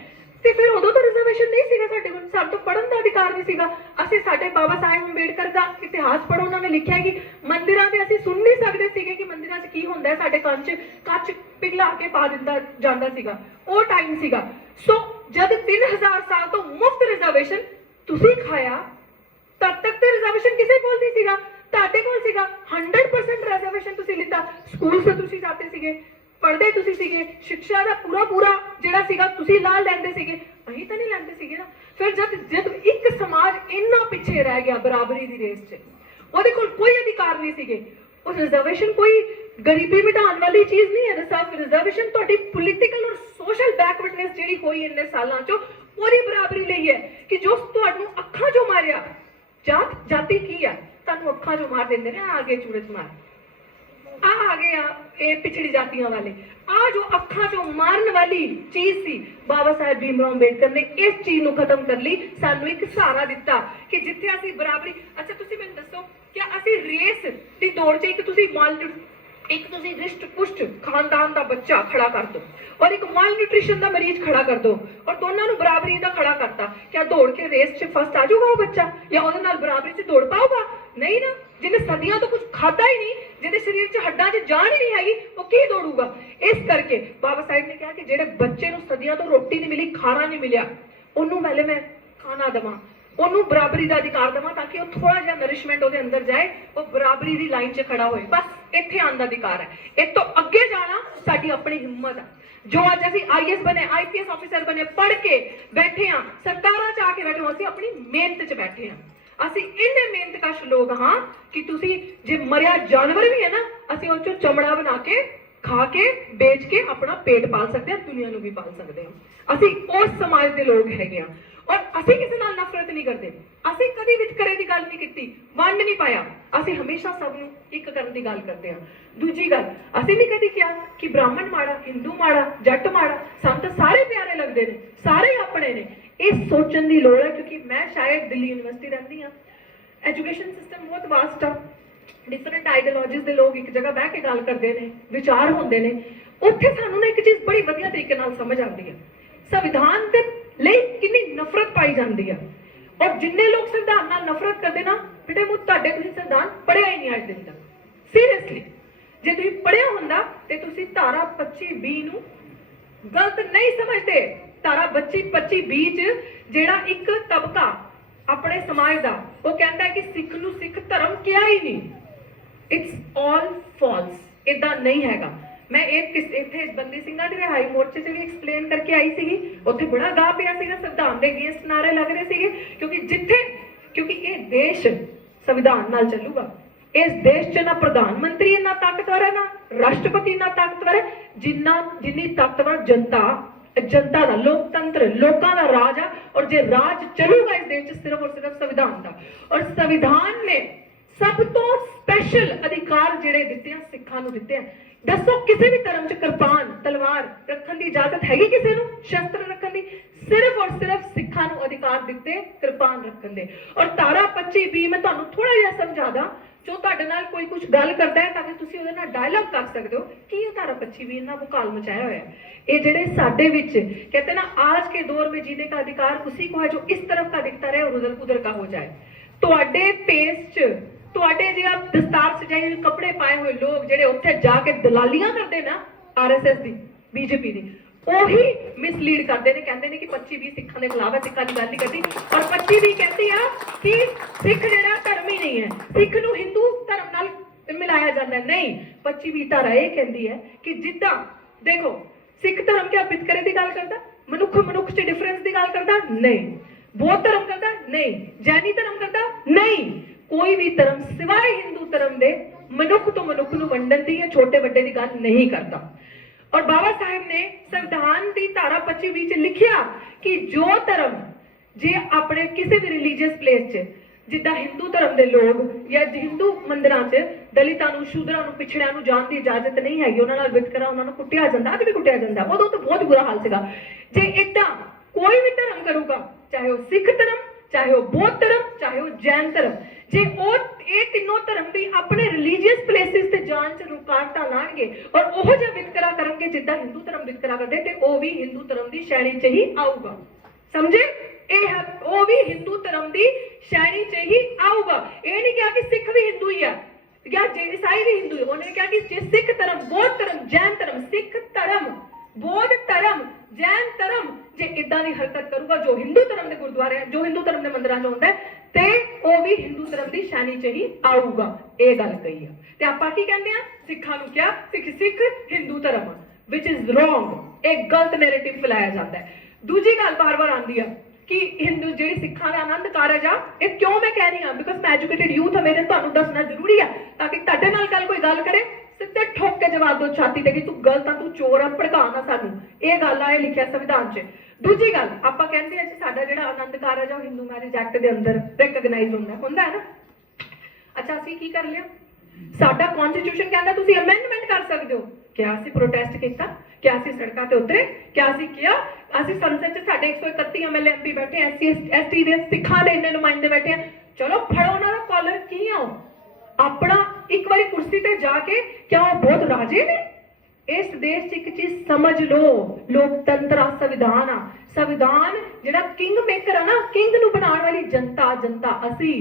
ਤੇ ਫਿਰ ਉਦੋਂ ਤਾਂ ਰਿਜ਼ਰਵੇਸ਼ਨ ਨਹੀਂ ਸੀਗਾ ਸਾਡੇ ਕੋਲ, ਸਾਡੇ ਤੋਂ ਪੜ੍ਹਨ ਦਾ ਅਧਿਕਾਰ ਨਹੀਂ ਸੀਗਾ। ਅਸੀਂ ਸਾਡੇ ਬਾਬਾ ਸਾਹਿਬ ਅੰਬੇਡਕਰ ਦਾ ਇਤਿਹਾਸ ਪੜ੍ਹੋ, ਉਹਨਾਂ ਨੇ ਲਿਖਿਆ ਕਿ ਮੰਦਿਰਾਂ ਦੇ ਅਸੀਂ ਸੁਣ ਨਹੀਂ ਸਕਦੇ ਸੀਗੇ ਕਿ ਮੰਦਿਰਾਂ 'ਚ ਕੀ ਹੁੰਦਾ ਹੈ, ਸਾਡੇ ਕੰਨ 'ਚ ਕੱਚ ਪਿਘਲਾ ਕੇ ਪਾ ਦਿੰਦਾ ਜਾਂਦਾ ਸੀਗਾ, ਉਹ ਟਾਈਮ ਸੀਗਾ। ਸੋ ਜਦ 3000 ਸਾਲ ਤੋਂ ਮੁਫਤ ਰਿਜ਼ਰਵੇਸ਼ਨ ਤੁਸੀਂ ਖਾਇਆ, ਤਦ ਤੱਕ ਤੇ ਰਿਜ਼ਰਵੇਸ਼ਨ ਕਿਸੇ ਕੋਲ ਨਹੀਂ ਸੀਗਾ, ਤੁਹਾਡੇ ਕੋਲ ਸੀਗਾ। 100% ਰਿਜ਼ਰਵੇਸ਼ਨ ਤੁਸੀਂ ਲਿੱਤਾ, ਸਕੂਲ ਸੇ ਤੁਸੀਂ ਜਾਂਦੇ ਸੀਗੇ, ਪੜ੍ਹਦੇ ਤੁਸੀਂ ਸੀਗੇ, ਸਿੱਖਿਆ ਦਾ ਪੂਰਾ ਜਿਹੜਾ ਸੀਗਾ ਤੁਸੀਂ ਲਾਭ ਲੈਂਦੇ ਸੀਗੇ, ਅਸੀਂ ਤਾਂ ਨਹੀਂ ਲੈਂਦੇ ਸੀਗੇ ਨਾ। ਫਿਰ ਜਦ ਇੱਕ ਸਮਾਜ ਇੰਨਾ ਪਿੱਛੇ ਰਹਿ ਗਿਆ ਬਰਾਬਰੀ ਦੀ ਰੇਸ 'ਚ, ਉਹਦੇ ਕੋਲ ਕੋਈ ਅਧਿਕਾਰ ਨਹੀਂ ਸੀਗੇ। ਉਹ ਰਿਜ਼ਰਵੇਸ਼ਨ ਕੋਈ ਗਰੀਬੀ ਮਿਟਾਉਣ ਵਾਲੀ ਚੀਜ਼ ਨਹੀਂ ਹੈ। ਸਿਰਫ ਰਿਜ਼ਰਵੇਸ਼ਨ ਤੁਹਾਡੀ ਪੋਲੀਟੀਕਲ ਔਰ ਸੋਸ਼ਲ ਬੈਕਵਰਡਨੈਸ ਜਿਹੜੀ ਹੋਈ ਇੰਨੇ ਸਾਲਾਂ 'ਚ, ਉਹਦੀ ਬਰਾਬਰੀ ਲਈ ਹੈ ਕਿ ਜੋ ਤੁਹਾਨੂੰ ਅੱਖਾਂ 'ਚੋਂ ਮਾਰਿਆ, ਜਾਤੀ ਕੀ ਆ, ਤੁਹਾਨੂੰ ਅੱਖਾਂ 'ਚੋਂ ਮਾਰ ਦਿੰਦੇ ਨੇ, ਆਗੇ ਚੂਰਜ ਮਾਰ, ਆ ਗਏ ਆ ਇਹ ਪਿਛੜੀ ਜਾਤੀਆਂ ਵਾਲੇ। ਆ ਜੋ ਅੱਖਾਂ 'ਚੋਂ ਮਾਰਨ ਵਾਲੀ ਚੀਜ਼ ਸੀ, ਬਾਬਾ ਸਾਹਿਬ ਭੀਮਰਾਓ ਅੰਬੇਡਕਰ ਨੇ ਇਸ ਚੀਜ਼ ਨੂੰ ਖਤਮ ਕਰਨ ਲਈ ਸਾਨੂੰ ਇੱਕ ਸਹਾਰਾ ਦਿੱਤਾ ਕਿ ਜਿੱਥੇ ਅਸੀਂ ਬਰਾਬਰੀ। ਅੱਛਾ ਤੁਸੀਂ ਮੈਨੂੰ ਦੱਸੋ ਕਿ ਅਸੀਂ ਰੇਸ ਦੀ ਦੌੜ 'ਚ ਇੱਕ ਤੁਸੀਂ ਰਿਸ਼ਟ ਪੁਸ਼ਟ ਖਾਨਦਾਨ ਦਾ ਬੱਚਾ ਖੜਾ ਕਰ ਦੋ ਔਰ ਇੱਕ ਮਾਲ ਨਿਊਟ੍ਰੀਸ਼ਨ ਦਾ ਮਰੀਜ਼ ਖੜਾ ਕਰ ਦੋ ਔਰ ਦੋਨਾਂ ਨੂੰ ਬਰਾਬਰੀ ਦਾ ਖੜਾ ਕਰਤਾ, ਕਿਆ ਦੌੜ ਕੇ ਰੇਸ 'ਚ ਫਸਟ ਆ ਜਾਊਗਾ ਉਹ ਬੱਚਾ ਜਾਂ ਉਹਦੇ ਨਾਲ ਬਰਾਬਰੀ 'ਚ ਦੌੜ ਪਾਊਗਾ? ਨਹੀਂ ਨਾ। ਜਿਹਨੇ ਸਦੀਆਂ ਤੋਂ ਕੁਝ ਖਾਦਾ ਹੀ ਨਹੀਂ, ਜਿਹਦੇ ਸਰੀਰ 'ਚ ਹੱਡਾਂ 'ਚ ਜਾਨ ਹੀ ਨਹੀਂ ਹੈਗੀ, ਉਹ ਕੀ ਦੌੜੂਗਾ? ਇਸ ਕਰਕੇ ਬਾਬਾ ਸਾਹਿਬ ਨੇ ਕਿਹਾ ਕਿ ਜਿਹੜੇ ਬੱਚੇ ਨੂੰ ਸਦੀਆਂ ਤੋਂ ਰੋਟੀ ਨਹੀਂ ਮਿਲੀ, ਖਾਣਾ ਨਹੀਂ ਮਿਲਿਆ, ਉਹਨੂੰ ਪਹਿਲੇ ਮੈਂ ਖਾਣਾ ਦੇਵਾਂ, ਉਹਨੂੰ ਬਰਾਬਰੀ ਦਾ ਅਧਿਕਾਰ ਦੇਵਾਂ ਤਾਂ ਕਿ ਉਹ ਥੋੜਾ ਜਿਹਾ ਨਰਿਸ਼ਮੈਂਟ ਉਹਦੇ ਅੰਦਰ ਜਾਏ, ਉਹ ਬਰਾਬਰੀ ਦੀ ਲਾਈਨ 'ਚ ਖੜਾ ਹੋਏ। ਬਸ ਇੱਥੇ ਆਉਣ ਦਾ ਅਧਿਕਾਰ ਹੈ। ਇਹ ਤੋਂ ਅੱਗੇ ਜਾਣਾ ਸਾਡੀ ਆਪਣੀ ਹਿੰਮਤ ਹੈ। ਜੋ ਅੱਜ ਅਸੀਂ IAS ਬਣੇ, IPS ਆਫੀਸਰ ਬਣੇ, ਪੜ੍ਹ ਕੇ ਬੈਠੇ ਹਾਂ, ਸਰਕਾਰਾਂ 'ਚ ਆ ਕੇ ਬੈਠੇ ਹਾਂ, ਅਸੀਂ ਆਪਣੀ ਮਿਹਨਤ 'ਚ ਬੈਠੇ ਹਾਂ। ਅਸੀਂ ਇੰਨੇ ਮਿਹਨਤਕਸ਼ ਲੋਕ ਹਾਂ ਕਿ ਤੁਸੀਂ ਜੇ ਮਰਿਆ ਜਾਨਵਰ ਵੀ ਹੈ ਨਾ, ਅਸੀਂ ਉਹ 'ਚੋਂ ਚਮੜਾ ਬਣਾ ਕੇ ਖਾ ਕੇ ਵੇਚ ਕੇ ਆਪਣਾ ਪੇਟ ਪਾਲ ਸਕਦੇ ਹਾਂ, ਦੁਨੀਆ ਨੂੰ ਵੀ ਪਾਲ ਸਕਦੇ ਹਾਂ। ਅਸੀਂ ਉਸ ਸਮਾਜ ਦੇ ਲੋਕ ਹੈਗੇ ਹਾਂ ਔਰ ਅਸੀਂ ਕਿਸੇ ਨਾਲ ਨਫ਼ਰਤ ਨਹੀਂ ਕਰਦੇ। ਅਸੀਂ ਕਦੀ ਵਿਤਕਰੇ ਦੀ ਗੱਲ ਨਹੀਂ ਕੀਤੀ, ਵੰਡ ਨਹੀਂ ਪਾਇਆ। ਅਸੀਂ ਹਮੇਸ਼ਾ ਸਭ ਨੂੰ ਇੱਕ ਕਰਨ ਦੀ ਗੱਲ ਕਰਦੇ ਹਾਂ। ਦੂਜੀ ਗੱਲ, ਅਸੀਂ ਨਹੀਂ ਕਦੀ ਕਿਹਾ ਕਿ ਬ੍ਰਾਹਮਣ ਮਾੜਾ, ਹਿੰਦੂ ਮਾੜਾ, ਜੱਟ ਮਾੜਾ। ਸਾਨੂੰ ਤਾਂ ਸਾਰੇ ਪਿਆਰੇ ਲੱਗਦੇ ਨੇ, ਸਾਰੇ ਆਪਣੇ ਨੇ। ਇਹ ਸੋਚਣ ਦੀ ਲੋੜ ਹੈ ਕਿਉਂਕਿ ਮੈਂ ਸ਼ਾਇਦ ਦਿੱਲੀ ਯੂਨੀਵਰਸਿਟੀ ਰਹਿੰਦੀ ਹਾਂ। ਐਜੂਕੇਸ਼ਨ ਸਿਸਟਮ ਬਹੁਤ ਵਾਸਟ ਆ, ਡਿਫਰੈਂਟ ਆਈਡੀਓਲੋਜੀਜ਼ ਦੇ ਲੋਕ ਇੱਕ ਜਗ੍ਹਾ ਬਹਿ ਕੇ ਗੱਲ ਕਰਦੇ ਨੇ, ਵਿਚਾਰ ਹੁੰਦੇ ਨੇ। ਉੱਥੇ ਸਾਨੂੰ ਨਾ ਇੱਕ ਚੀਜ਼ ਬੜੀ ਵਧੀਆ ਤਰੀਕੇ ਨਾਲ ਸਮਝ ਆਉਂਦੀ ਹੈ, ਸੰਵਿਧਾਨ ਦੇ ਲਈ ਕਿੰਨੀ ਨਫ਼ਰਤ ਪਾਈ ਜਾਂਦੀ ਹੈ। ਔਰ ਜਿੰਨੇ ਲੋਕ ਸੰਵਿਧਾਨ ਨਾਲ ਨਫ਼ਰਤ ਕਰਦੇ ਨਾ, ਬੇਟੇ ਮੂੰਹ ਤੁਹਾਡੇ ਤੁਸੀਂ ਸੰਵਿਧਾਨ ਪੜ੍ਹਿਆ ਹੀ ਨਹੀਂ ਅੱਜ ਦਿਨ ਤੱਕ। ਸੀਰੀਅਸਲੀ, ਜੇ ਤੁਸੀਂ ਪੜ੍ਹਿਆ ਹੁੰਦਾ ਤੇ ਤੁਸੀਂ ਧਾਰਾ 25(b) ਨੂੰ ਗਲਤ ਨਹੀਂ ਸਮਝਦੇ। ਧਾਰਾ 25(b) 'ਚ ਜਿਹੜਾ ਇੱਕ ਤਬਕਾ ਆਪਣੇ ਸਮਾਜ ਦਾ ਉਹ ਕਹਿੰਦਾ ਕਿ ਸਿੱਖ ਨੂੰ ਸਿੱਖ ਧਰਮ ਕਿਹਾ ਹੀ ਨਹੀਂ। It's all false. ਇਦਾਂ ਨਹੀਂ ਹੈਗਾ। ਮੈਂ ਇੱਥੇ ਬੰਦੀ ਸਿੰਘਾਂ ਦੇ ਰਿਹਾਈ ਮੋਰਚੇ 'ਚ ਵੀ ਐਕਸਪਲੇਨ ਕਰਕੇ ਆਈ ਸੀਗੀ। ਉੱਥੇ ਬੜਾ ਗਾਹ ਪਿਆ ਸੀਗਾ, ਸੰਵਿਧਾਨ ਦੇ ਅਗੇਂਸਟ ਨਾਰੇ ਲੱਗ ਰਹੇ ਸੀਗੇ ਕਿਉਂਕਿ ਇਹ ਦੇਸ਼ ਸੰਵਿਧਾਨ ਨਾਲ ਚੱਲੂਗਾ। ਇਸ ਦੇਸ਼ 'ਚ ਨਾ ਪ੍ਰਧਾਨ ਮੰਤਰੀ ਇੰਨਾ ਤਾਕਤਵਰ ਹੈ, ਨਾ ਰਾਸ਼ਟਰਪਤੀ ਇੰਨਾ ਤਾਕਤਵਰ ਹੈ ਜਿੰਨੀ ਤਾਕਤਵਰ ਜਨਤਾ ਦਾ ਲੋਕਤੰਤਰ, ਲੋਕਾਂ ਦਾ ਰਾਜ ਆ। ਔਰ ਜੇ ਰਾਜ ਚੱਲੂਗਾ ਇਸ ਦੇਸ਼ 'ਚ ਸਿਰਫ ਔਰ ਸਿਰਫ ਸੰਵਿਧਾਨ ਦਾ। ਔਰ ਸੰਵਿਧਾਨ ਨੇ ਸਭ ਤੋਂ ਸਪੈਸ਼ਲ ਅਧਿਕਾਰ ਜਿਹੜੇ ਦਿੱਤੇ ਆ ਸਿੱਖਾਂ ਨੂੰ ਦਿੱਤੇ ਆ। ਦੱਸੋ ਕਿਸੇ ਵੀ ਧਰਮ 'ਚ ਕਿਰਪਾਨ, ਤਲਵਾਰ ਰੱਖਣ ਦੀ ਇਜਾਜ਼ਤ ਹੈਗੀ ਕਿਸੇ ਨੂੰ? ਸ਼ਸਤਰ ਰੱਖਣ ਦੀ? ਸਿਰਫ ਔਰ ਸਿਰਫ ਸਿੱਖਾਂ ਨੂੰ ਅਧਿਕਾਰ ਦਿੱਤੇ ਕਿਰਪਾਨ ਰੱਖਣ ਦੇ। ਔਰ ਧਾਰਾ 25(b) ਮੈਂ ਤੁਹਾਨੂੰ ਥੋੜਾ ਜਿਹਾ ਸਮਝਾ ਦਾਂ, ਜੋ ਤੁਹਾਡੇ ਨਾਲ ਕੋਈ ਕੁਝ ਗੱਲ ਕਰਦਾ ਹੈ ਤਾਂ ਕਿ ਤੁਸੀਂ ਉਹਦੇ ਨਾਲ ਡਾਇਲੌਗ ਕਰ ਸਕਦੇ ਹੋ ਕਿ ਇਹ ਧਾਰਾ 25(b) ਇਹਨਾਂ ਭੁਕਾਲ ਮਚਾਇਆ ਹੋਇਆ ਹੈ। ਇਹ ਜਿਹੜੇ ਸਾਡੇ ਵਿੱਚ कहते ना, आज के दौर में जीने का अधिकार उसी को है जो इस तरफ का दिखता रहे और उधर का हो जाए। ਤੁਹਾਡੇ ਪੇਸ 'ਚ ਤੁਹਾਡੇ ਜਿਹੜਾ ਦਸਤਾਰ ਸਜਾਏ ਹੋਏ ਕੱਪੜੇ ਪਾਏ ਹੋਏ ਲੋਕ ਜਿਹੜੇ ਉੱਥੇ ਜਾ ਕੇ ਦਲਾਲੀਆਂ ਕਰਦੇ ਨਾ RSS ਦੀ, BJP ਦੀ, ਉਹੀ ਮਿਸਲੀਡ ਕਰਦੇ ਨੇ। ਕਹਿੰਦੇ ਨੇ ਕਿ 25(b) ਸਿੱਖਾਂ ਦੇ ਖਿਲਾਫ ਹੈ, ਸਿੱਖਾਂ ਦੀ ਗੱਲ ਨਹੀਂ ਕਰਦੀ। ਔਰ 25(b) ਕਹਿੰਦੀ ਆ ਕਿ ਸਿੱਖ ਜਿਹੜਾ ਧਰਮ ਹੀ ਨਹੀਂ ਹੈ, ਸਿੱਖ ਨੂੰ ਹਿੰਦੂ ਧਰਮ ਨਾਲ ਮਿਲਾਇਆ ਜਾਂਦਾ ਨਹੀਂ। 25(b) ਧਾਰਾ ਇਹ ਕਹਿੰਦੀ ਹੈ ਕਿ ਜਿੱਦਾਂ ਦੇਖੋ ਸਿੱਖ ਧਰਮ ਕਿਆ ਵਿਤਕਰੇ ਦੀ ਗੱਲ ਕਰਦਾ? ਮਨੁੱਖ 'ਚ ਡਿਫਰੈਂਸ ਦੀ ਗੱਲ ਕਰਦਾ? ਨਹੀਂ। ਬੌਧ ਧਰਮ ਕਰਦਾ? ਨਹੀਂ। ਜੈਨੀ ਧਰਮ ਕਰਦਾ? ਨਹੀਂ। ਕੋਈ ਵੀ ਧਰਮ ਸਿਵਾਏ ਹਿੰਦੂ ਧਰਮ ਦੇ ਮਨੁੱਖ ਤੋਂ ਮਨੁੱਖ ਨੂੰ ਵੰਡਣ ਦੀ ਜਾਂ ਛੋਟੇ ਵੱਡੇ ਦੀ ਗੱਲ ਨਹੀਂ ਕਰਦਾ। ਔਰ ਬਾਬਾ ਸਾਹਿਬ ਨੇ ਸੰਵਿਧਾਨ ਦੀ ਧਾਰਾ 25(b) 'ਚ ਲਿਖਿਆ ਕਿ ਜੋ ਧਰਮ ਜੇ ਆਪਣੇ ਕਿਸੇ ਵੀ ਰਿਲੀਜੀਅਸ ਪਲੇਸ 'ਚ ਜਿੱਦਾਂ ਹਿੰਦੂ ਧਰਮ ਦੇ ਲੋਕ ਜਾਂ ਹਿੰਦੂ ਮੰਦਿਰਾਂ 'ਚ ਦਲਿਤਾਂ ਨੂੰ, ਸ਼ੂਦਰਾਂ ਨੂੰ, ਪਿਛੜਿਆਂ ਨੂੰ ਜਾਣ ਦੀ ਇਜਾਜ਼ਤ ਨਹੀਂ ਹੈਗੀ, ਉਹਨਾਂ ਨਾਲ ਵਿਤਕਰਾ, ਉਹਨਾਂ ਨੂੰ ਕੁੱਟਿਆ ਜਾਂਦਾ, ਅੱਜ ਵੀ ਕੁੱਟਿਆ ਜਾਂਦਾ। ਉਦੋਂ ਤਾਂ ਬਹੁਤ ਬੁਰਾ ਹਾਲ ਸੀਗਾ। ਜੇ ਏਦਾਂ ਕੋਈ ਵੀ ਧਰਮ ਕਰੂਗਾ, ਚਾਹੇ ਉਹ ਸਿੱਖ ਧਰਮ, ਚਾਹੇ ਉਹ ਬੌਧ ਧਰਮ, ਚਾਹੇ ਉਹ ਜੈਨ ਧਰਮ, ਜੇ ਉਹ ਇਹ ਤਿੰਨੋਂ ਧਰਮ ਵੀ ਆਪਣੇ ਰਿਲੀਜੀਅਸ ਪਲੇਸਿਸ ਤੇ ਜਾਣ 'ਚ ਰੁਕਾਵਟਾਂ ਲਾਣਗੇ ਔਰ ਉਹੋ ਜਿਹਾ ਵਿਤਕਰਾ ਕਰਨਗੇ ਜਿੱਦਾਂ ਹਿੰਦੂ ਧਰਮ ਵਿਤਕਰਾ ਕਰਦੇ, ਤੇ ਉਹ ਵੀ ਹਿੰਦੂ ਧਰਮ ਦੀ ਸ਼ੈਣੀ 'ਚ ਹੀ ਆਊਗਾ। ਸਮਝੇ? ਉਹ ਵੀ ਹਿੰਦੂ ਧਰਮ ਦੀ ਸ਼ੈਣੀ 'ਚ ਹੀ ਆਊਗਾ। ਇਹ ਨਹੀਂ ਕਿਹਾ ਕਿ ਸਿੱਖ ਵੀ ਹਿੰਦੂ ਹੀ ਆ ਜਾਂ ਜੇ ਈਸਾਈ ਵੀ ਹਿੰਦੂ ਹੈ। ਉਹਨੇ ਕਿਹਾ ਕਿ ਜੇ ਸਿੱਖ ਧਰਮ, ਬੌਧ ਧਰਮ, ਜੈਨ ਧਰਮ, ਸਿੱਖ ਧਰਮ, ਬੌਧ ਧਰਮ, ਜੈਨ ਧਰਮ ਜੇ ਇਦਾਂ ਦੀ ਹਰਕਤ ਕਰੂਗਾ ਜੋ ਹਿੰਦੂ ਧਰਮ ਦੇ ਗੁਰਦੁਆਰੇ, ਜੋ ਹਿੰਦੂ ਧਰਮ ਦੇ ਮੰਦਿਰਾਂ 'ਚ ਹੁੰਦਾ ਤੇ ਉਹ ਵੀ ਹਿੰਦੂ ਧਰਮ ਦੀ ਸ਼ੈਣੀ 'ਚ ਹੀ ਆਊਗਾ। ਇਹ ਗੱਲ ਕਹੀ ਆ। ਤੇ ਆਪਾਂ ਕੀ ਕਹਿੰਦੇ ਆ? ਸਿੱਖਾਂ ਨੂੰ ਕਿਹਾ ਸਿੱਖ ਹਿੰਦੂ ਧਰਮ। ਵਿਚ ਇਜ਼ ਰੋਂਗ। ਇੱਕ ਗਲਤ ਨੈਰੇਟਿਵ ਫੈਲਾਇਆ ਜਾਂਦਾ ਹੈ। ਦੂਜੀ ਗੱਲ ਬਾਰ-ਬਾਰ ਆਉਂਦੀ ਆ ਕਿ ਹਿੰਦੂ ਜਿਹੜੀ ਸਿੱਖਾਂ ਦਾ ਆਨੰਦ ਕਾਰਜ ਆ, ਇਹ ਕਿਉਂ ਮੈਂ ਕਹਿ ਰਹੀ ਹਾਂ ਬਿਕਾਜ਼ ਮੈਂ ਐਜੂਕੇਟਿਡ ਯੂਥ ਹਾਂ, ਮੇਰੇ ਤੁਹਾਨੂੰ ਦੱਸਣਾ ਜ਼ਰੂਰੀ ਆ ਤਾਂ ਕਿ ਤੁਹਾਡੇ ਨਾਲ ਕੱਲ ਕੋਈ ਗੱਲ ਕਰੇ ਸਿੱਧੇ ਠੋਕ ਕੇ ਜਵਾਬ ਦੋ ਛਾਤੀ ਤੇ ਕਿ ਤੂੰ ਗਲਤ ਆ, ਤੂੰ ਚੋਰ ਆ, ਭੜਕਾ ਨਾ ਸਾਨੂੰ। ਇਹ ਗੱਲ ਆ, ਇਹ ਲਿਖਿਆ ਸੰਵਿਧਾਨ 'ਚ। ਦੂਜੀ ਗੱਲ ਆਪਾਂ ਕਹਿੰਦੇ ਆ ਕਿ ਸਾਡਾ ਜਿਹੜਾ ਆਨੰਦ ਕਾਰਜ ਆ ਉਹ ਹਿੰਦੂ ਮੈਰਿਜ ਐਕਟ ਦੇ ਅੰਦਰ ਰੈਕਗਨਾਈਜ਼ ਹੁੰਦਾ ਹੈ ਨਾ। ਅੱਛਾ ਅਸੀਂ ਕੀ ਕਰ ਲਿਆ? ਸਾਡਾ ਕਨਸਟੀਟਿਊਸ਼ਨ ਕਹਿੰਦਾ ਤੁਸੀਂ ਅਮੈਂਡਮੈਂਟ ਕਰ ਸਕਦੇ ਹੋ। ਕਿਆ ਅਸੀਂ ਪ੍ਰੋਟੈਸਟ ਕੀਤਾ? ਕਿਆ ਅਸੀਂ ਸੜਕਾਂ ਤੇ ਉਤਰੇ? ਕਿਆ ਅਸੀਂ ਕਿਹਾ? ਅਸੀਂ ਸੰਸਦ 'ਚ ਸਾਡੇ 131 ਐਮਐਲਏ ਐਮਪੀ ਬੈਠੇ, ਐਸਸੀ ਐਸਟੀ ਦੇ ਸਿੱਖਾਂ ਦੇ ਇੰਨੇ ਨੁਮਾਇੰਦੇ ਬੈਠੇ ਆ, ਚਲੋ ਫੜੋ ਉਹਨਾਂ ਦਾ ਕਾਲਰ। ਕੀ ਆ ਆਪਣਾ ਇੱਕ ਵਾਰੀ ਕੁਰਸੀ ਤੇ ਜਾ ਕੇ ਕਿਆ ਉਹ ਬਹੁਤ ਰਾਜੇ ਨੇ? ਇਸ ਦੇਸ਼ 'ਚ ਇੱਕ ਚੀਜ਼ ਸਮਝ ਲਓ, ਲੋਕਤੰਤਰ ਆ, ਸੰਵਿਧਾਨ ਆ। ਸੰਵਿਧਾਨ ਜਿਹੜਾ ਕਿੰਗ ਮੇਕਰ ਆ ਨਾ, ਕਿੰਗ ਨੂੰ ਬਣਾਉਣ ਵਾਲੀ ਜਨਤਾ ਅਸੀਂ।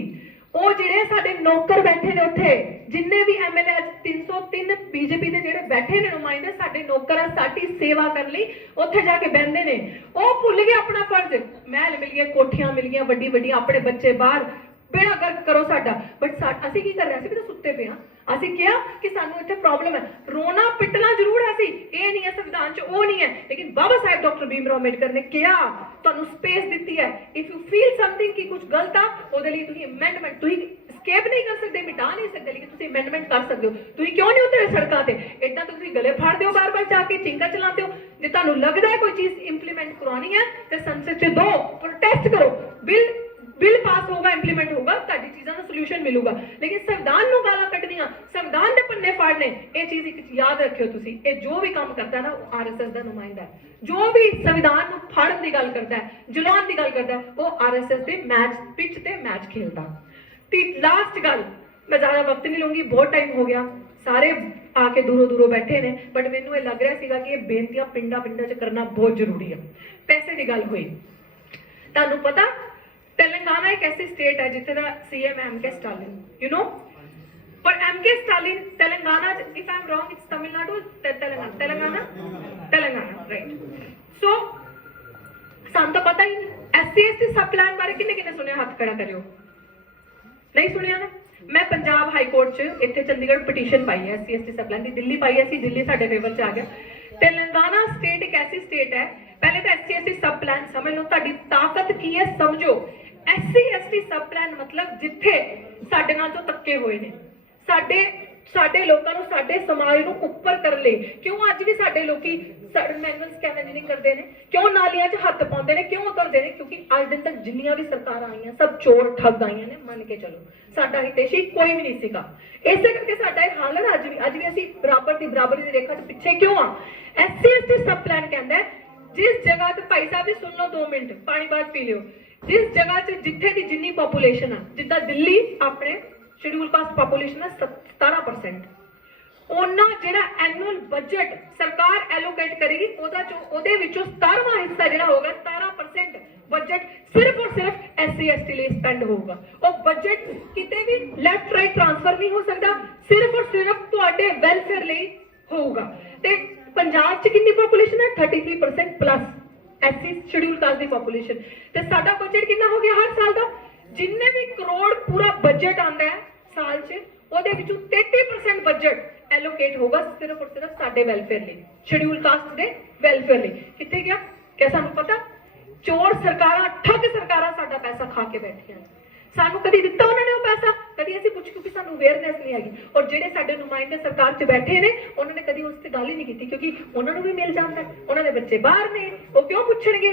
ਉਹ ਜਿਹੜੇ ਸਾਡੇ ਨੌਕਰ ਬੈਠੇ ਨੇ ਉੱਥੇ, ਜਿੰਨੇ ਵੀ ਐਮਐਲਏ 303 ਬੀਜੇਪੀ ਦੇ ਜਿਹੜੇ ਬੈਠੇ ਨੇ ਨੁਮਾਇੰਦੇ, ਸਾਡੇ ਨੌਕਰ ਆ, ਸਾਡੀ ਸੇਵਾ ਕਰਨ ਲਈ ਉੱਥੇ ਜਾ ਕੇ ਬਹਿੰਦੇ ਨੇ। ਉਹ ਭੁੱਲ ਗਏ ਆਪਣਾ ਫਰਜ਼। ਮਹਿਲ ਮਿਲ ਗਏ, ਕੋਠੀਆਂ ਮਿਲ ਗਈਆਂ ਵੱਡੀ ਵੱਡੀਆਂ, ਆਪਣੇ ਬੱਚੇ ਬਾਹਰ, ਬੇੜਾ ਗਰਕ ਕਰੋ ਸਾਡਾ। ਬਟ ਅਸੀਂ ਕੀ ਕਰ ਰਹੇ ਸੀ? ਵੀ ਤਾਂ ਸੁੱਤੇ ਪਏ ਹਾਂ। ਅਸੀਂ ਕਿਹਾ ਕਿ ਸਾਨੂੰ ਇੱਥੇ ਪ੍ਰੋਬਲਮ ਹੈ, ਰੋਣਾ ਪਿੱਟਣਾ ਜ਼ਰੂਰ ਹੈ, ਸੀ ਇਹ ਨਹੀਂ ਹੈ ਸੰਵਿਧਾਨ 'ਚ, ਉਹ ਨਹੀਂ ਹੈ, ਲੇਕਿਨ ਬਾਬਾ ਸਾਹਿਬ ਡਾਕਟਰ ਭੀਮ ਰਾਓ ਅੰਬੇਡਕਰ ਨੇ ਕਿਹਾ, ਤੁਹਾਨੂੰ ਸਪੇਸ ਦਿੱਤੀ ਹੈ। ਇਫ ਯੂ ਫੀਲ ਸਮਥਿੰਗ ਕਿ ਕੁਝ ਗਲਤ ਆ, ਉਹਦੇ ਲਈ ਤੁਸੀਂ ਅਮੈਂਡਮੈਂਟ, ਤੁਸੀਂ escape ਨਹੀਂ ਕਰ ਸਕਦੇ, ਮਿਟਾ ਨਹੀਂ ਸਕਦੇ, ਲੇਕਿਨ ਤੁਸੀਂ ਅਮੈਂਡਮੈਂਟ ਕਰ ਸਕਦੇ ਹੋ। ਤੁਸੀਂ ਕਿਉਂ ਨਹੀਂ ਉਤਰੇ ਸੜਕਾਂ ਤੇ? ਏਦਾਂ ਤਾਂ ਤੁਸੀਂ ਗਲੇ ਫਾੜਦੇ ਹੋ, ਬਾਰ-ਬਾਰ ਜਾ ਕੇ ਚਿੰਗਾ ਚਲਾਉਂਦੇ ਹੋ। ਜੇ ਤੁਹਾਨੂੰ ਲੱਗਦਾ ਹੈ ਕੋਈ ਚੀਜ਼ ਇੰਪਲੀਮੈਂਟ ਕਰਵਾਉਣੀ ਹੈ ਤੇ ਸੰਸਦ 'ਚ ਦੋ, ਪ੍ਰੋਟੈਸਟ ਕਰੋ, ਬਿੱਲ ਪਾਸ ਹੋਗਾ, ਇੰਪਲੀਮੈਂਟ ਹੋਗਾ, ਤੁਹਾਡੀ ਚੀਜ਼ਾਂ ਦਾ ਸੋਲੂਸ਼ਨ ਮਿਲੂਗਾ। ਲੇਕਿਨ ਸੰਵਿਧਾਨ ਨੂੰ ਗਾਲਾਂ ਕੱਢਣੀਆਂ, ਸੰਵਿਧਾਨ ਦੇ ਪੰਨੇ ਫਾੜਨੇ, ਇਹ ਚੀਜ਼ ਇੱਕ ਯਾਦ ਰੱਖਿਓ ਤੁਸੀਂ। ਇਹ ਜੋ ਵੀ ਕੰਮ ਕਰਦਾ ਨਾ, ਉਹ ਆਰਐਸਐਸ ਦਾ ਨੁਮਾਇੰਦਾ ਹੈ। ਜੋ ਵੀ ਸੰਵਿਧਾਨ ਨੂੰ ਫਾੜਨ ਦੀ ਗੱਲ ਕਰਦਾ ਹੈ, ਜਲਾਉਣ ਦੀ ਗੱਲ ਕਰਦਾ ਹੈ, ਉਹ ਆਰਐਸਐਸ ਦੇ ਮੈਚ ਪਿੱਚ ਤੇ ਮੈਚ ਖੇਲਦਾ। ਤੇ ਲਾਸਟ ਗੱਲ, ਮੈਂ ਜ਼ਿਆਦਾ ਵਕਤ ਨਹੀਂ ਲਊਂਗੀ, ਬਹੁਤ ਟਾਈਮ ਹੋ ਗਿਆ, ਸਾਰੇ ਆ ਕੇ ਦੂਰੋਂ ਬੈਠੇ ਨੇ, ਬਟ ਮੈਨੂੰ ਇਹ ਲੱਗ ਰਿਹਾ ਸੀਗਾ ਕਿ ਇਹ ਬੇਨਤੀਆਂ ਪਿੰਡਾਂ 'ਚ ਕਰਨਾ ਬਹੁਤ ਜ਼ਰੂਰੀ ਹੈ। ਪੈਸੇ ਦੀ ਗੱਲ ਹੋਈ, ਤੁਹਾਨੂੰ ਪਤਾ तेलंगाना एक ऐसी स्टेट है जिथे दा CM MK Stalin, you know, और MK Stalin Telangana, if I am wrong it's Tamil Nadu, Telangana right. So ਸਾਨੂੰ ਤਾਂ ਪਤਾ ਹੀ ਨਹੀਂ, ਐਸਸੀ ਐਸਟੀ ਸਬ ਪਲਾਨ ਬਾਰੇ ਕਿੰਨੇ ਸੁਣਿਆ? ਹੱਥ ਖੜਾ ਕਰਿਓ। ਨਹੀਂ ਸੁਣਿਆ ਨਾ? ਮੈਂ ਪੰਜਾਬ ਹਾਈ ਕੋਰਟ 'ਚ ਇੱਥੇ ਚੰਡੀਗੜ੍ਹ ਪਟੀਸ਼ਨ ਪਾਈ ਹੈ ਐਸਸੀ ਐਸਟੀ ਸਬ ਪਲਾਨ ਦੀ, ਦਿੱਲੀ ਪਾਈ ਹੈ ਸੀ, ਦਿੱਲੀ ਸਾਡੇ ਫੇਵਰ 'ਚ ਆ ਗਿਆ। तेलंगाना स्टेट एक ऐसी स्टेट है, पहले तो एससी एसटी सब प्लान समझ लो, ਤੁਹਾਡੀ ਤਾਕਤ ਕੀ ਹੈ ਸਮਝੋ। एससी एसटी सब प्लान मतलब जिथे ਸਾਡੇ ਨਾਲ ਜੋ ਤੱਕੇ ਹੋਏ ਨੇ, ਸਾਡੇ ਲੋਕਾਂ ਨੂੰ, ਸਾਡੇ ਸਮਾਜ ਨੂੰ ਉੱਪਰ ਕਰਨ ਲਈ। ਕਿਉਂ ਅੱਜ ਵੀ ਸਾਡੇ ਲੋਕੀ ਮੈਨੂਅਲ ਸਕੈਵੈਂਜਿੰਗ ਕਰਦੇ ਨੇ? ਕਿਉਂ ਨਾਲੀਆਂ 'ਚ ਹੱਥ ਪਾਉਂਦੇ ਨੇ? ਕਿਉਂ ਉਤਰਦੇ ਨੇ? ਕਿਉਂਕਿ ਅੱਜ ਦਿਨ ਤੱਕ ਜਿੰਨੀਆਂ ਵੀ ਸਰਕਾਰਾਂ ਆਈਆਂ ਸਭ ਚੋਰ ਠੱਗ ਆਈਆਂ ਨੇ, ਮੰਨ ਕੇ ਚਲੋ। ਸਾਡਾ ਹਿਤੈਸ਼ੀ ਕੋਈ ਵੀ ਨਹੀਂ ਸੀਗਾ, ਇਸੇ ਕਰਕੇ ਸਾਡਾ ਇਹ ਹਾਲ ਹੈ। ਅੱਜ ਵੀ ਅਸੀਂ ਬਰਾਬਰੀ ਦੀ ਰੇਖਾ 'ਚ ਪਿੱਛੇ ਕਿਉਂ ਆ? ਐਸਸੀ ਐਸਟੀ ਸਬ ਪਲਾਨ ਕਹਿੰਦਾ ਜਿਸ ਜਗ੍ਹਾ ਤੇ, ਭਾਈ ਸਾਹਿਬ ਜੀ ਸੁਣ ਲਓ 2 ਮਿੰਟ, ਪਾਣੀ ਬਾਅਦ ਪੀ ਲਿਓ। जिस जगह से जिथे की जिन्नी पॉपुलेशन है, जिदा दिल्ली अपने शेड्यूल कास्ट पॉपुलेशन है 17%, ओना जेड़ा एनुअल बजट सरकार एलोकेट करेगी, ओदे विचों 17वां हिस्सा जेड़ा होगा, 17% बजट सिर्फ और सिर्फ एससी एसटी लिए स्पेंड होगा। और बजट किते भी लेफ्ट राइट ट्रांसफर नहीं हो सकता, सिर्फ और सिर्फ तुहाडे वेलफेयर लिए होगा। ते पंजाब च कितनी पॉपुलेशन है? 33% प्लस एससी शेड्यूल कास्ट की पॉपुलेशन। ते साडा बजट कितना हो गया हर साल का? जिन्ने भी करोड़ पूरा बजट आंदा है साल च, ओदे विचों 33% बजट एलोकेट होगा सिर्फ और सिर्फ साडे वेलफेयर लिए, शेड्यूल कास्ट दे वेलफेयर लिए। किथे गया? क्या सानू पता? चोर सरकारां, ठग सरकारां साडा पैसा खा के बैठियां। सानू कभी दिता उन्होंने वो पैसा? कभी ऐसी कुछ, क्योंकि सानू अवेयरनेस नहीं हैगी। और जेडे साडे नुमाइंदे सरकार च बैठे ने, उन्होंने कभी उस ते गल ही नहीं की, क्योंकि उन्होंने भी मिल जाता है, उन्होंने बच्चे बाहर ने, वो क्यों पूछणगे?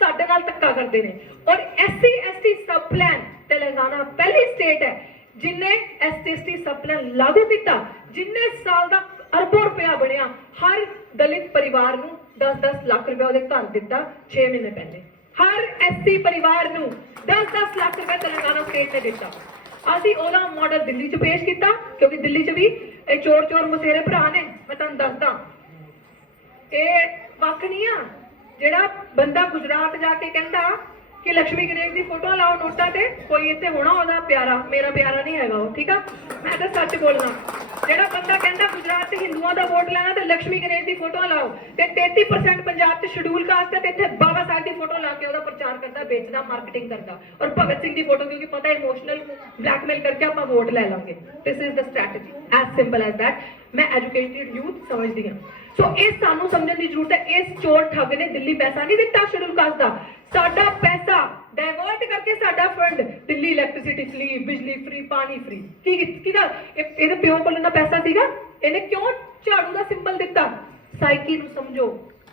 साडे नाल धक्का करते ने। और एससी एसटी सब प्लान, तेलंगाना पहली स्टेट है जिन्ने एससी एसटी सब प्लान लागू किया, जिन्ने साल का अरबों रुपया बनया, हर दलित परिवार नू 10-10 लाख रुपया उहदे घर दिता 6 महीने पहले। हर एससी परिवार नू 10-10 लाख रुपया तेलंगाना स्टेट ने दिता। ਅਸੀਂ ਉਹਦਾ ਮਾਡਲ ਦਿੱਲੀ 'ਚ ਪੇਸ਼ ਕੀਤਾ, ਕਿਉਂਕਿ ਦਿੱਲੀ 'ਚ ਵੀ ਇਹ ਚੋਰ ਮਸੇਰੇ ਭਰਾ ਨੇ। ਮੈਂ ਤੁਹਾਨੂੰ ਦੱਸਦਾ, ਇਹ ਵੱਖ ਨਹੀਂ ਆ ਜਿਹੜਾ ਬੰਦਾ ਗੁਜਰਾਤ ਜਾ ਕੇ ਕਹਿੰਦਾ ਕਿ ਲక్ష్ਮੀ ਗਣੇਸ਼ ਦੀ ਫੋਟੋ ਲਾਓ ਨੋਟਾਂ ਤੇ, ਕੋਈ ਇੱਥੇ ਹੋਣਾ ਉਹਦਾ ਪਿਆਰਾ, ਮੇਰਾ ਪਿਆਰਾ ਨਹੀਂ ਹੈਗਾ ਉਹ, ਠੀਕ ਆ? ਮੈਂ ਤਾਂ ਸੱਚ ਬੋਲਣਾ। ਜਿਹੜਾ ਬੰਦਾ ਕਹਿੰਦਾ ਗੁਜਰਾਤ 'ਚ ਹਿੰਦੂਆਂ ਦਾ ਵੋਟ ਲੈਣਾ ਤੇ ਲక్ష్ਮੀ ਗਣੇਸ਼ ਦੀ ਫੋਟੋ ਲਾਓ, ਤੇ 33% ਪੰਜਾਬ 'ਚ ਸ਼ਡਿਊਲ ਕਾਸਟ ਹੈ, ਤੇ ਇੱਥੇ ਬਾਬਾ ਸਾਹਿਬ ਦੀ ਫੋਟੋ ਲਾ ਕੇ ਉਹਦਾ ਪ੍ਰਚਾਰ ਕਰਦਾ, ਵੇਚਦਾ, ਮਾਰਕੀਟਿੰਗ ਕਰਦਾ। ਔਰ ਭਗਤ ਸਿੰਘ ਦੀ ਫੋਟੋ, ਕਿਉਂਕਿ ਪਤਾ ਇਮੋਸ਼ਨਲ ਬਲੈਕਮੇਲ ਕਰਕੇ ਆਪਾਂ ਵੋਟ ਲੈ ਲਾਂਗੇ। This is the strategy, as simple as that. ਮੈਂ ਐਜੂਕੇਟਿਡ ਯੂਥ ਸਮਝਦੀ ਹਾਂ। ਸੋ ਇਹ ਸਾਨੂੰ ਸਮਝਣ ਦੀ ਜ਼ਰੂਰਤ ਹੈ। ਇਸ ਚੋਰ ਠੱਗ ਨੇ ਦਿੱਲੀ ਪੈਸਾ ਨਹੀਂ ਦਿੱਤਾ ਸ਼ਡਿਊਲ ਕਾਸਟ ਦਾ, ਸਾਡਾ ਪੈਸਾ ਡਾਇਵਰਟ ਕਰਕੇ ਸਾਡਾ ਫੰਡ ਦਿੱਲੀ ਇਲੈਕਟ੍ਰਿਸਿਟੀ ਫ੍ਰੀ, ਬਿਜਲੀ ਫ੍ਰੀ, ਪਾਣੀ ਫ੍ਰੀ। ਕਿਹਦਾ ਇਹਦੇ ਪਿਓ ਕੋਲ ਨਾ ਪੈਸਾ ਸੀਗਾ? ਇਹਨੇ ਕਿਉਂ ਝਾੜੂ ਦਾ ਸਿੰਬਲ ਦਿੱਤਾ? ਸਾਈਕੀ ਨੂੰ ਸਮਝੋ,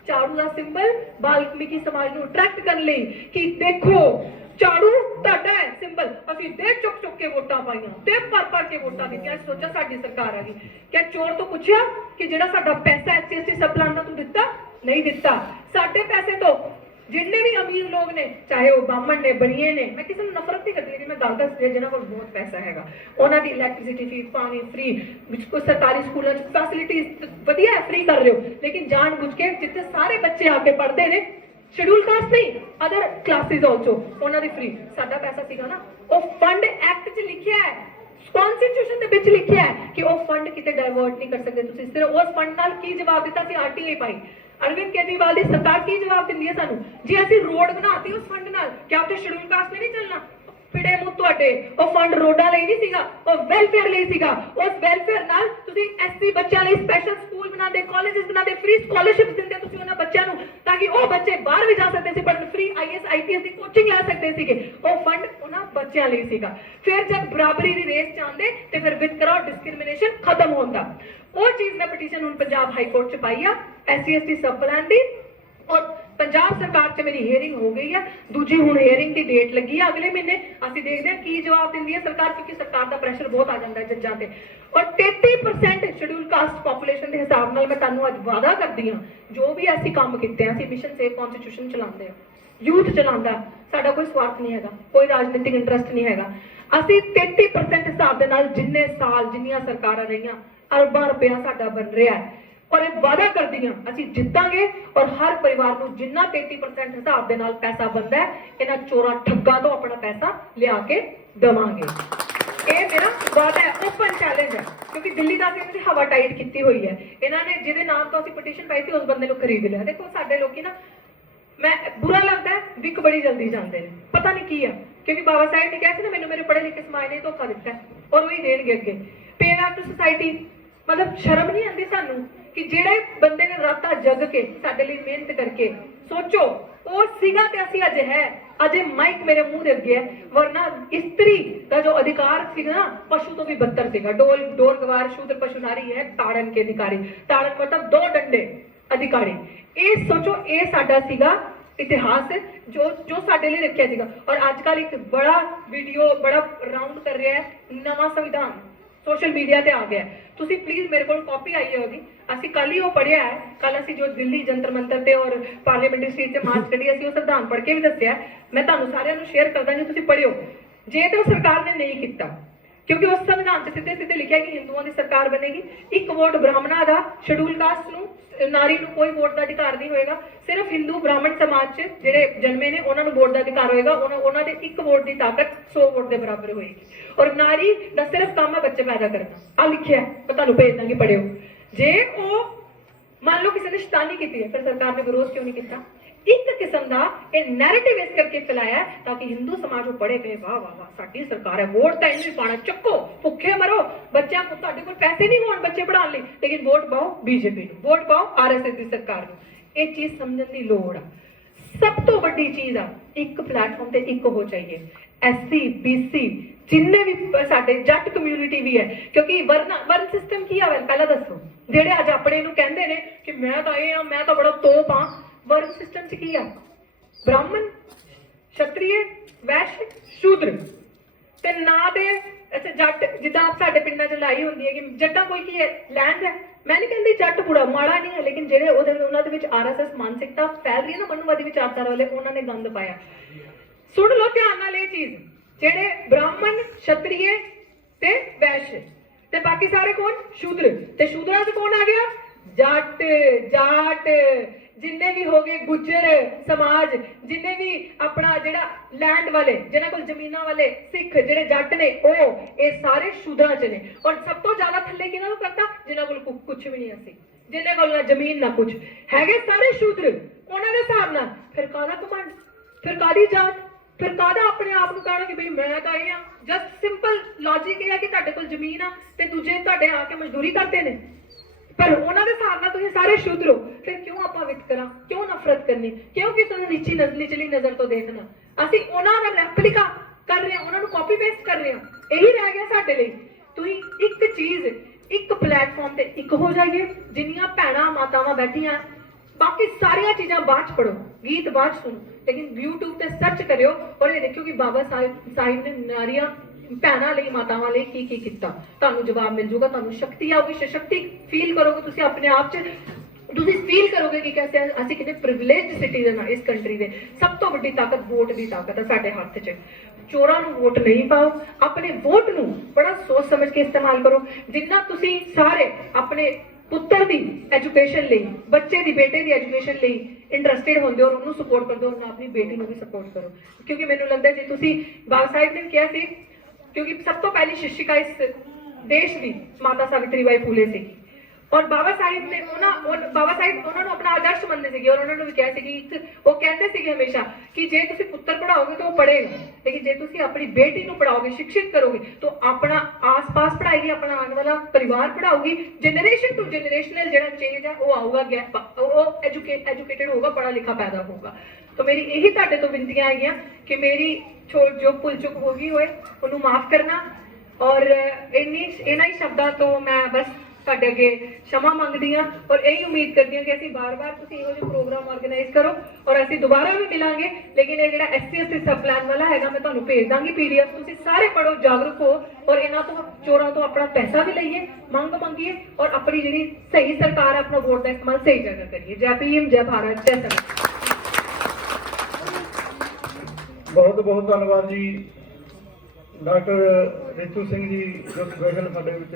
ਝਾੜੂ ਦਾ ਸਿੰਬਲ ਬਾਲਮੀਕੀ ਸਮਾਜ ਨੂੰ ਅਟਰੈਕਟ ਕਰਨ ਲਈ ਕਿ ਦੇਖੋ ਝਾੜੂ ਤੁਹਾਡਾ ਹੈ ਸਿੰਬਲ, ਅਸੀਂ ਦੇ ਚੁੱਕ ਚੁੱਕ ਕੇ ਵੋਟਾਂ ਪਾਈਆਂ, ਤੇ ਪਰ ਕੇ ਵੋਟਾਂ ਦਿੱਤੀਆਂ, ਸੋਚਿਆ ਸਾਡੀ ਸਰਕਾਰ ਆ ਗਈ। ਕਿਆ ਚੋਰ ਤੋਂ ਪੁੱਛਿਆ ਕਿ ਜਿਹੜਾ ਸਾਡਾ ਪੈਸਾ SC ਸਬ ਪਲਾਨ ਦਾ ਤੂੰ ਦਿੱਤਾ? ਨਹੀਂ ਦਿੱਤਾ। ਸਾਡੇ ਪੈਸੇ ਤੋਂ ਜਿੰਨੇ ਵੀ ਅਮੀਰ ਲੋਕ ਨੇ, ਚਾਹੇ ਉਹ ਬਾਹਮਣ ਨੇ, ਬਨੀਏ ਨੇ, ਮੈਂ ਕਿਸੇ ਨੂੰ ਨਫ਼ਰਤ ਨਹੀਂ ਕਰਦੀ, ਲੇਕਿਨ ਮੈਂ ਗੱਲ ਦੱਸ ਰਹੀ ਜਿਹਨਾਂ ਕੋਲ ਬਹੁਤ ਪੈਸਾ ਹੈਗਾ, ਉਹਨਾਂ ਦੀ ਇਲੈਕਟ੍ਰਿਸਿਟੀ ਫ੍ਰੀ, ਪਾਣੀ ਫ੍ਰੀ, ਵਿੱਚ ਕੋਈ ਸਰਕਾਰੀ ਸਕੂਲਾਂ 'ਚ ਫੈਸਿਲਿਟੀਜ਼ ਵਧੀਆ ਫ੍ਰੀ ਕਰ ਰਹੇ ਹੋ, ਲੇਕਿਨ ਜਾਣ ਬੁੱਝ ਕੇ ਜਿੱਥੇ ਸਾਰੇ ਬੱਚੇ ਆ ਕੇ ਪੜ੍ਹਦੇ ਨੇ, ਸ਼ਡਿਊਲ ਕਾਸਟ ਨਹੀਂ, ਅਦਰ ਕਲਾਸਿਸ ਆਲਸੋ, ਉਹਨਾਂ ਦੀ ਫ੍ਰੀ। ਸਾਡਾ ਪੈਸਾ ਸੀਗਾ ਨਾ, ਉਹ ਫੰਡ ਐਕਟ 'ਚ ਲਿਖਿਆ ਹੈ, ਕਨਸਟੀਟਿਊਸ਼ਨ ਦੇ ਵਿੱਚ ਲਿਖਿਆ ਹੈ ਕਿ ਉਹ ਫੰਡ ਕਿਤੇ ਡਾਇਵਰਟ ਨਹੀਂ ਕਰ ਸਕਦੇ ਤੁਸੀਂ। ਸਿਰਫ ਉਸ ਫੰਡ ਨਾਲ ਕੀ ਜਵਾਬ ਦਿੱਤਾ ਸੀ? RTI ਪਾਈ। ਅਰਵਿੰਦ ਕੇਜਰੀਵਾਲ ਦੀ ਸਰਕਾਰ ਕੀ ਜਵਾਬ ਦਿੰਦੀ ਹੈ ਸਾਨੂੰ? ਜੇ ਅਸੀਂ ਰੋਡ ਬਣਾਤੀ ਉਸ ਫੰਡ ਨਾਲ, ਕਿਆ ਉੱਥੇ ਸ਼ਡਿਊਲ ਕਾਸਟ ਨੇ ਨਹੀਂ ਚੱਲਣਾ? ਫਿੜੇ ਮੂੰਹ ਤੁਹਾਡੇ, ਉਹ ਫੰਡ ਰੋਡਾਂ ਲਈ ਨਹੀਂ ਸੀਗਾ, ਉਹ ਵੈਲਫੇਅਰ ਲਈ ਸੀਗਾ। ਉਸ ਵੈਲਫੇਅਰ ਨਾਲ ਤੁਸੀਂ SC ਬੱਚਿਆਂ ਲਈ ਸਪੈਸ਼ਲ ਸਕੂਲ ਬਣਾਉਂਦੇ, ਕਾਲਜਸ ਬਣਾਉਂਦੇ, ਫ੍ਰੀ ਸਕਾਲਰਸ਼ਿਪ ਦਿੰਦੇ ਤੁਸੀਂ ਉਹਨਾਂ ਬੱਚਿਆਂ ਨੂੰ, ਤਾਂ ਕਿ ਉਹ ਬੱਚੇ ਬਾਹਰ ਵੀ ਜਾ ਸਕਦੇ ਸੀ, ਪੜ੍ਹਨ, ਫ੍ਰੀ IAS IPS ਦੀ ਕੋਚਿੰਗ ਲੈ ਸਕਦੇ ਸੀਗੇ। ਉਹ ਫੰਡ ਉਹਨਾਂ ਬੱਚਿਆਂ ਲਈ ਸੀਗਾ। ਫਿਰ ਜਦ ਬਰਾਬਰੀ ਦੀ ਰੇਸ ਚਾਹੁੰਦੇ ਤੇ ਫਿਰ ਵਿਤਕਰਾ, ਡਿਸਕ੍ਰਿਮੀਨੇਸ਼ਨ ਖਤਮ ਹੁੰਦਾ। ਉਹ ਚੀਜ਼ ਮੈਂ ਪਟੀਸ਼ਨ ਹੁਣ ਪੰਜਾਬ ਹਾਈ ਕੋਰਟ 'ਚ ਪਾਈ ਆ SC ST ਸਬ ਪਲਾਨ ਦੀ, ਔਰ ਪੰਜਾਬ ਸਰਕਾਰ 'ਚ ਮੇਰੀ ਹੀਅਰਿੰਗ ਹੋ ਗਈ ਹੈ। ਦੂਜੀ ਹੁਣ ਹੀਅਰਿੰਗ ਦੀ ਡੇਟ ਲੱਗੀ ਹੈ ਅਗਲੇ ਮਹੀਨੇ। ਅਸੀਂ ਦੇਖਦੇ ਹਾਂ ਕੀ ਜਵਾਬ ਦਿੰਦੀ ਹੈ ਸਰਕਾਰ, ਕਿਉਂਕਿ ਸਰਕਾਰ ਦਾ ਪ੍ਰੈਸ਼ਰ ਬਹੁਤ ਆ ਜਾਂਦਾ ਹੈ ਜੱਜਾਂ ਤੇ। ਔਰ 33% ਸ਼ਡਿਊਲ ਕਾਸਟ ਪੋਪੂਲੇਸ਼ਨ ਦੇ ਹਿਸਾਬ ਨਾਲ ਮੈਂ ਤੁਹਾਨੂੰ ਅੱਜ ਵਾਅਦਾ ਕਰਦੀ ਹਾਂ, ਜੋ ਵੀ ਅਸੀਂ ਕੰਮ ਕੀਤੇ ਆ, ਅਸੀਂ ਮਿਸ਼ਨ ਸੇਵ ਕਨਸਟੀਟਿਊਸ਼ਨ ਚਲਾਉਂਦੇ ਆ, ਯੂਥ ਚਲਾਉਂਦਾ, ਸਾਡਾ ਕੋਈ ਸਵਾਰਥ ਨਹੀਂ ਹੈਗਾ, ਕੋਈ ਰਾਜਨੀਤਿਕ ਇੰਟਰਸਟ ਨਹੀਂ ਹੈਗਾ। ਅਸੀਂ 33% ਹਿਸਾਬ ਦੇ ਨਾਲ ਜਿੰਨੇ ਸਾਲ ਜਿੰਨੀਆਂ ਸਰਕਾਰਾਂ ਰਹੀਆਂ, ਅਰਬਾਂ ਰੁਪਇਆ ਸਾਡਾ ਬਣ ਰਿਹਾ ਹੈ। ਔਰ ਇਹ ਵਾਅਦਾ ਕਰਦੀ ਹਾਂ ਅਸੀਂ ਜਿੱਤਾਂਗੇ, ਔਰ ਹਰ ਪਰਿਵਾਰ ਨੂੰ ਜਿੰਨਾ 33% ਹਿਸਾਬ ਦੇ ਨਾਲ ਪੈਸਾ ਬਣਦਾ ਹੈ, ਇਹਨਾਂ ਚੋਰਾਂ ਠੱਗਾਂ ਤੋਂ ਆਪਣਾ ਪੈਸਾ ਲਿਆ ਕੇ ਦੇਵਾਂਗੇ। ਇਹ ਮੇਰਾ ਵਾਅਦਾ ਹੈ, ਓਪਨ ਚੈਲੰਜ ਹੈ, ਕਿਉਂਕਿ ਦਿੱਲੀ ਦਾ ਅਸੀਂ ਹਵਾ ਟਾਈਟ ਕੀਤੀ ਹੋਈ ਹੈ। ਇਹਨਾਂ ਨੇ ਜਿਹਦੇ ਨਾਮ ਤੋਂ ਅਸੀਂ ਪਟੀਸ਼ਨ ਪਾਈ ਸੀ ਉਸ ਬੰਦੇ ਨੂੰ ਖਰੀਦ ਲਿਆ। ਦੇਖੋ ਸਾਡੇ ਲੋਕੀ ਨਾ, ਮੈਂ ਬੁਰਾ ਲੱਗਦਾ ਹੈ, ਵਿਕ ਬੜੀ ਜਲਦੀ ਜਾਂਦੇ ਨੇ, ਪਤਾ ਨਹੀਂ ਕੀ ਆ, ਕਿਉਂਕਿ ਬਾਬਾ ਸਾਹਿਬ ਨੇ ਕਿਹਾ ਸੀ ਨਾ, ਮੈਨੂੰ ਮੇਰੇ ਪੜ੍ਹੇ ਲਿਖੇ ਸਮਾਜ ਨੇ ਧੋਖਾ ਦਿੱਤਾ, ਔਰ ਉਹੀ ਦੇਣਗੇ ਅੱਗੇ। ਪੇ ਬੈਕ ਟੂ ਸੋਸਾਇਟੀ, ਮਤਲਬ ਸ਼ਰਮ ਨਹੀਂ ਆਉਂਦੀ ਸਾਨੂੰ ਕਿ ਜਿਹੜੇ ਬੰਦੇ ਨੇ ਰਾਤਾਂ ਜਗ ਕੇ ਸਾਡੇ ਲਈ ਮਿਹਨਤ ਕਰਕੇ, ਸੋਚੋ ਉਹ ਸੀਗਾ ਤੇ ਅਸੀਂ ਅੱਜ ਹੈ। ਅਜੇ ਮਾਈਕ ਮੇਰੇ ਮੂੰਹ ਦੇ ਅੱਗੇ ਹੈ, ਵਰਨਾ ਇਸਤਰੀ ਦਾ ਜੋ ਅਧਿਕਾਰ ਸੀਗਾ ਨਾ, ਪਸ਼ੂ ਤੋਂ ਵੀ ਬੱਤਰ ਸੀਗਾ। ਡੋਰ ਗਵਾਰ ਸ਼ੂਦਰ ਪਸ਼ੂ ਨਾਰੀ ਹੈ, ਤਾੜਨ ਕੇ ਅਧਿਕਾਰੀ, ਤਾੜਨ ਮਤਲਬ 2 ਡੰਡੇ ਅਧਿਕਾਰੀ। ਇਹ ਸੋਚੋ, ਇਹ ਸਾਡਾ ਸੀਗਾ ਇਤਿਹਾਸ ਜੋ ਸਾਡੇ ਲਈ ਰੱਖਿਆ ਸੀਗਾ। ਔਰ ਅੱਜ ਕੱਲ ਇੱਕ ਬੜਾ ਵੀਡੀਓ ਬੜਾ ਰਾਉਂਡ ਕਰ ਰਿਹਾ ਹੈ, ਨਵਾਂ ਸੰਵਿਧਾਨ ਸੋਸ਼ਲ ਮੀਡੀਆ ਤੇ ਆ ਗਿਆ। ਤੁਸੀਂ ਪਲੀਜ਼, ਮੇਰੇ ਕੋਲ ਕਾਪੀ ਆਈ ਹੈ ਉਹਦੀ, ਅਸੀਂ ਕੱਲ ਹੀ ਉਹ ਪੜ੍ਹਿਆ ਹੈ। ਕੱਲ ਅਸੀਂ ਜੋ ਦਿੱਲੀ ਜੰਤਰ ਮੰਤਰ ਤੇ ਔਰ ਪਾਰਲੀਮੈਂਟਰੀ ਸਟਰੀਟ ਤੇ ਮਾਰਚ ਕੱਢੀ, ਅਸੀਂ ਉਹ ਸੰਵਿਧਾਨ ਪੜ੍ਹ ਕੇ ਵੀ ਦੱਸਿਆ। ਮੈਂ ਤੁਹਾਨੂੰ ਸਾਰਿਆਂ ਨੂੰ ਸ਼ੇਅਰ ਕਰ ਦਾਂਗੀ, ਤੁਸੀਂ ਪੜ੍ਹਿਓ। ਜੇ ਤਾਂ ਸਰਕਾਰ ਨੇ ਨਹੀਂ ਕੀਤਾ, ਕਿਉਂਕਿ ਉਸ ਸੰਵਿਧਾਨ 'ਚ ਸਿੱਧੇ ਲਿਖਿਆ ਕਿ ਹਿੰਦੂਆਂ ਦੀ ਸਰਕਾਰ ਬਣੇਗੀ, 1 ਵੋਟ ਬ੍ਰਾਹਮਣਾਂ ਦਾ, ਸ਼ਡਿਊਲ ਕਾਸਟ ਨੂੰ, ਨਾਰੀ ਨੂੰ ਕੋਈ ਵੋਟ ਦਾ ਅਧਿਕਾਰ ਨਹੀਂ ਹੋਏਗਾ। ਸਿਰਫ ਹਿੰਦੂ ਬ੍ਰਾਹਮਣ ਸਮਾਜ 'ਚ ਜਿਹੜੇ ਜਨਮੇ ਨੇ ਉਹਨਾਂ ਨੂੰ ਵੋਟ ਦਾ ਅਧਿਕਾਰ ਹੋਏਗਾ। ਉਹਨਾਂ ਦੇ 1 ਵੋਟ ਦੀ ਤਾਕਤ 100 ਵੋਟ ਦੇ ਬਰਾਬਰ ਹੋਏਗੀ। ਔਰ ਨਾਰੀ ਦਾ ਸਿਰਫ ਕੰਮ ਹੈ ਬੱਚੇ ਪੈਦਾ ਕਰਨਾ। ਆ ਲਿਖਿਆ, ਮੈਂ ਤੁਹਾਨੂੰ ਭੇਜ ਦਾਂਗੀ, ਪੜ੍ਹਿਓ। ਜੇ ਉਹ ਮੰਨ ਲਓ ਕਿਸੇ ਨੇ ਸ਼ੈਤਾਨੀ ਕੀਤੀ ਹੈ, ਫਿਰ ਸਰਕਾਰ ਨੇ ਵਿਰੋਧ ਕਿਉਂ ਨਹੀਂ ਕੀਤਾ? ਇੱਕ ਕਿਸਮ ਦਾ ਇਹ ਨੈਰੇਟਿਵ ਇਸ ਕਰਕੇ ਫੈਲਾਇਆ ਤਾਂ ਕਿ ਹਿੰਦੂ ਸਮਾਜ ਨੂੰ ਪੜ੍ਹੇ ਗਏ, ਵਾਹ ਵਾਹ ਵਾਹ ਸਾਡੀ ਸਰਕਾਰ ਹੈ, ਵੋਟ ਤਾਂ ਇਹਨੂੰ ਹੀ ਪਾਣਾ, ਚੱਕੋ ਭੁੱਖੇ ਮਰੋ, ਬੱਚਿਆਂ ਕੋਲ ਤੁਹਾਡੇ ਕੋਲ ਪੈਸੇ ਨਹੀਂ ਹੋਣ ਬੱਚੇ ਪੜ੍ਹਾਉਣ ਲਈ, ਲੇਕਿਨ ਵੋਟ ਪਾਓ BJP ਨੂੰ, ਵੋਟ ਪਾਓ RSS ਦੀ ਸਰਕਾਰ ਨੂੰ। ਇਹ ਚੀਜ਼ ਸਮਝਣ ਦੀ ਲੋੜ ਆ। ਸਭ ਤੋਂ ਵੱਡੀ ਚੀਜ਼ ਆ, ਇੱਕ ਪਲੇਟਫਾਰਮ ਤੇ ਇੱਕ ਹੋ ਚਾਹੀਏ। SC BC ਜਿੰਨੇ ਵੀ ਸਾਡੇ ਜੱਟ ਕਮਿਊਨਿਟੀ ਵੀ ਹੈ, ਕਿਉਂਕਿ ਵਰਨ ਸਿਸਟਮ ਕੀ ਆ ਪਹਿਲਾਂ ਦੱਸੋ। ਜਿਹੜੇ ਅੱਜ ਆਪਣੇ ਨੂੰ ਕਹਿੰਦੇ ਨੇ ਕਿ ਮੈਂ ਤਾਂ ਇਹ ਆ, ਮੈਂ ਤਾਂ ਬੜਾ ਤੋਪ ਆ, ਵਰਨ ਸਿਸਟਮ 'ਚ ਕੀ ਆ? ਬ੍ਰਾਹਮਣ, क्षत्रिय, वैश्य, शूद्र ते ना दे ऐसे जट जिदा साडे पिंडां च लड़ाई होंदी है कि जट्टा कोई की है लैंड है। मैं नहीं कहती जट बुरा माड़ा नहीं है, लेकिन जेडे उन्हां दे विच RSS मानसिकता फैल रही है ना, मनुवादी विचारधारा वाले उन्होंने गंद पाया। सुन लो ध्यान नाल ये चीज, जेडे ब्राह्मण, क्षत्रिय ते वैश्य ते बाकी सारे कौन? शूद्र। ते शूद्रां च कौन आ गया? जट, जाट, जिन्ने भी हो गए गुज्जर समाज, जिन्ने भी अपना जेड़ा लैंड वाले, जिन्हां कोल जमीनां वाले, सिख जेड़े जट ने, ये सारे शूद्रां च ने। और सब तो ज्यादा थल्ले किहनां नूं करता? जिन्हां कोल कुछ भी नहीं सी, जिन्हां कोल ना जमीन ना कुछ हैगे, सारे शूद्र। उन्हां दे हिसाब नाल फिर काहदा घमंड, फिर काहदी जात, फिर काहदा अपने आप नूं कहना कि भाई मैं तां इह हां। जस्ट सिंपल लॉजिक ये है कि तुहाडे कोल जमीन आ ते दूजे तुहाडे आके मजदूरी करदे ने। ਪਰ ਉਹਨਾਂ ਦੇ ਹਿਸਾਬ ਨਾਲ ਤੁਸੀਂ ਸਾਰੇ ਸ਼ੁੱਧ ਰਹੋ। ਫਿਰ ਕਿਉਂ ਆਪਾਂ ਵਿਤਕਰਾ, ਕਿਉਂ ਨਫ਼ਰਤ ਕਰਨੀ, ਕਿਉਂ ਕਿਸੇ ਨੂੰ ਨਿਚਲੀ ਨਜ਼ਰ ਤੋਂ ਦੇਖਣਾ? ਅਸੀਂ ਉਹਨਾਂ ਦਾ ਰੈਪਲੀਕਾ ਕਰ ਰਹੇ ਹਾਂ, ਉਹਨਾਂ ਨੂੰ ਕਾਪੀ ਪੇਸਟ ਕਰ ਰਹੇ ਹਾਂ। ਇਹੀ ਰਹਿ ਗਿਆ ਸਾਡੇ ਲਈ। ਤੁਸੀਂ ਇੱਕ ਚੀਜ਼, ਇੱਕ ਪਲੇਟਫਾਰਮ ਤੇ ਇੱਕ ਹੋ ਜਾਈਏ, ਜਿੰਨੀਆਂ ਭੈਣਾਂ ਮਾਤਾਵਾਂ ਬੈਠੀਆਂ, ਬਾਕੀ ਸਾਰੀਆਂ ਚੀਜ਼ਾਂ ਬਾਅਦ 'ਚ ਪੜੋ, ਗੀਤ ਬਾਅਦ 'ਚ ਸੁਣੋ, ਲੇਕਿਨ YouTube ਤੇ ਸਰਚ ਕਰਿਓ ਔਰ ਇਹ ਦੇਖਿਓ ਕਿ ਬਾਬਾ ਸਾਹਿਬ ਨੇ ਨਾਰੀਆਂ ਭੈਣਾਂ ਲਈ, ਮਾਤਾਵਾਂ ਲਈ ਕੀ ਕੀ ਕੀਤਾ। ਤੁਹਾਨੂੰ ਜਵਾਬ ਮਿਲ ਜਾਊਗਾ, ਤੁਹਾਨੂੰ ਸ਼ਕਤੀ ਆਊਗੀ, ਸਸ਼ਕਤੀ ਫੀਲ ਕਰੋਗੇ ਤੁਸੀਂ ਆਪਣੇ ਆਪ 'ਚ। ਤੁਸੀਂ ਫੀਲ ਕਰੋਗੇ ਕਿ ਕਿਵੇਂ ਅਸੀਂ ਕਿੰਨੇ ਪ੍ਰਿਵਿਲੇਜਡ ਸਿਟੀਜ਼ਨ ਆ ਇਸ ਕੰਟਰੀ ਦੇ। ਸਭ ਤੋਂ ਵੱਡੀ ਤਾਕਤ ਵੋਟ ਦੀ ਤਾਕਤ ਹੈ ਸਾਡੇ ਹੱਥ 'ਚ। ਚੋਰਾਂ ਨੂੰ ਵੋਟ ਨਹੀਂ ਪਾਓ, ਆਪਣੇ ਵੋਟ ਨੂੰ ਬੜਾ ਸੋਚ ਸਮਝ ਕੇ ਇਸਤੇਮਾਲ ਕਰੋ। ਜਿੰਨਾ ਤੁਸੀਂ ਸਾਰੇ ਆਪਣੇ ਪੁੱਤਰ ਦੀ ਐਜੂਕੇਸ਼ਨ ਲਈ, ਬੱਚੇ ਦੀ, ਬੇਟੇ ਦੀ ਐਜੂਕੇਸ਼ਨ ਲਈ ਇੰਟਰਸਟਿਡ ਹੁੰਦੇ ਹੋ, ਉਹਨੂੰ ਸਪੋਰਟ ਕਰਦੇ ਹੋ, ਉਹਨਾਂ ਆਪਣੀ ਬੇਟੀ ਨੂੰ ਵੀ ਸਪੋਰਟ ਕਰੋ। ਕਿਉਂਕਿ ਮੈਨੂੰ ਲੱਗਦਾ ਜੇ ਤੁਸੀਂ, ਬਾਬਾ ਸਾਹਿਬ ਨੇ ਕਿਹਾ ਸੀ, ਕਿਉਂਕਿ ਸਭ ਤੋਂ ਪਹਿਲੀ ਸ਼ਿਸ਼ਿਕਾ ਇਸ ਦੇਸ਼ ਦੀ ਮਾਤਾ ਸਾਵਿਤਰੀ ਬਾਈ ਫੂਲੇ ਸੀ ਔਰ ਬਾਬਾ ਸਾਹਿਬ ਨੇ ਬਾਬਾ ਸਾਹਿਬ ਉਹਨਾਂ ਨੂੰ ਆਪਣਾ ਆਦਰਸ਼ ਮੰਨਦੇ ਸੀਗੇ ਔਰ ਉਹਨਾਂ ਨੂੰ ਵੀ ਕਿਹਾ ਸੀ ਕਿ ਉਹ ਕਹਿੰਦੇ ਸੀਗੇ ਹਮੇਸ਼ਾ ਕਿ ਜੇ ਤੁਸੀਂ ਪੁੱਤਰ ਪੜਾਓਗੇ ਤਾਂ ਉਹ ਪੜ੍ਹੇਗਾ, ਲੇਕਿਨ ਜੇ ਤੁਸੀਂ ਆਪਣੀ ਬੇਟੀ ਨੂੰ ਪੜਾਓਗੇ, ਸ਼ਿਕਸ਼ਿਤ ਕਰੋਗੇ, ਤਾਂ ਆਪਣਾ ਆਸ-ਪਾਸ ਪੜਾਏਗੀ, ਆਪਣਾ ਆਉਣ ਵਾਲਾ ਪਰਿਵਾਰ ਪੜਾਓਗੀ। ਜਨਰੇਸ਼ਨ ਟੂ ਜਨਰੇਸ਼ਨਲ ਜਿਹੜਾ ਚੇਂਜ ਹੈ ਉਹ ਆਊਗਾ, ਉਹ ਐਜੂਕੇਟਡ ਹੋਊਗਾ, ਪੜ੍ਹਾ ਲਿਖਾ ਪੈਦਾ ਹੋਊਗਾ। ਤਾਂ ਮੇਰੀ ਇਹੀ ਤੁਹਾਡੇ ਤੋਂ ਬੇਨਤੀਆਂ ਆਈਆਂ ਕਿ ਮੇਰੀ ਜੋ ਭੁੱਲ ਚੁੱਕ ਹੋ ਗਈ ਹੋਏ ਉਹਨੂੰ ਮਾਫ ਕਰਨਾ ਔਰ ਇਹਨਾਂ ਹੀ ਸ਼ਬਦਾਂ ਤੋਂ ਮੈਂ ਬਸ ਤੁਹਾਡੇ ਅੱਗੇ क्षमा ਮੰਗਦੀ ਹਾਂ ਔਰ ਇਹੀ ਉਮੀਦ ਕਰਦੀ ਹਾਂ ਕਿ ਅਸੀਂ ਬਾਰ-ਬਾਰ ਤੁਸੀਂ ਇਹੋ ਜਿਹੇ ਪ੍ਰੋਗਰਾਮ ਆਰਗੇਨਾਈਜ਼ ਕਰੋ ਔਰ ਅਸੀਂ ਦੁਬਾਰਾ ਵੀ ਮਿਲਾਂਗੇ। ਲੇਕਿਨ ਇਹ ਜਿਹੜਾ SC ਸਬ ਪਲਾਨ ਵਾਲਾ ਹੈਗਾ ਮੈਂ ਤੁਹਾਨੂੰ ਭੇਜ ਦਾਂਗੀ PDF, ਤੁਸੀਂ ਸਾਰੇ ਪੜੋ, ਜਾਗਰੂਕ ਹੋ ਔਰ ਇਹਨਾਂ ਤੋਂ, ਚੋਰਾਂ ਤੋਂ ਆਪਣਾ ਪੈਸਾ ਵੀ ਲਈਏ, ਮੰਗੀਏ ਔਰ ਆਪਣੀ ਜਿਹੜੀ ਸਹੀ ਸਰਕਾਰ ਹੈ ਆਪਣਾ ਵੋਟ ਦਾ ਇਸਤੇਮਾਲ ਸਹੀ ਜਗ੍ਹਾ ਕਰੀਏ। ਜੈ ਭੀਮ, ਜੈ ਭਾਰਤ, ਜੈ ਸੰਵਿਧਾਨ। ਬਹੁਤ ਬਹੁਤ ਧੰਨਵਾਦ ਜੀ ਡਾਕਟਰ ਰਿਤੂ ਸਿੰਘ ਜੀ, ਜੋ ਸਪੈਸ਼ਲ ਸਾਡੇ ਵਿੱਚ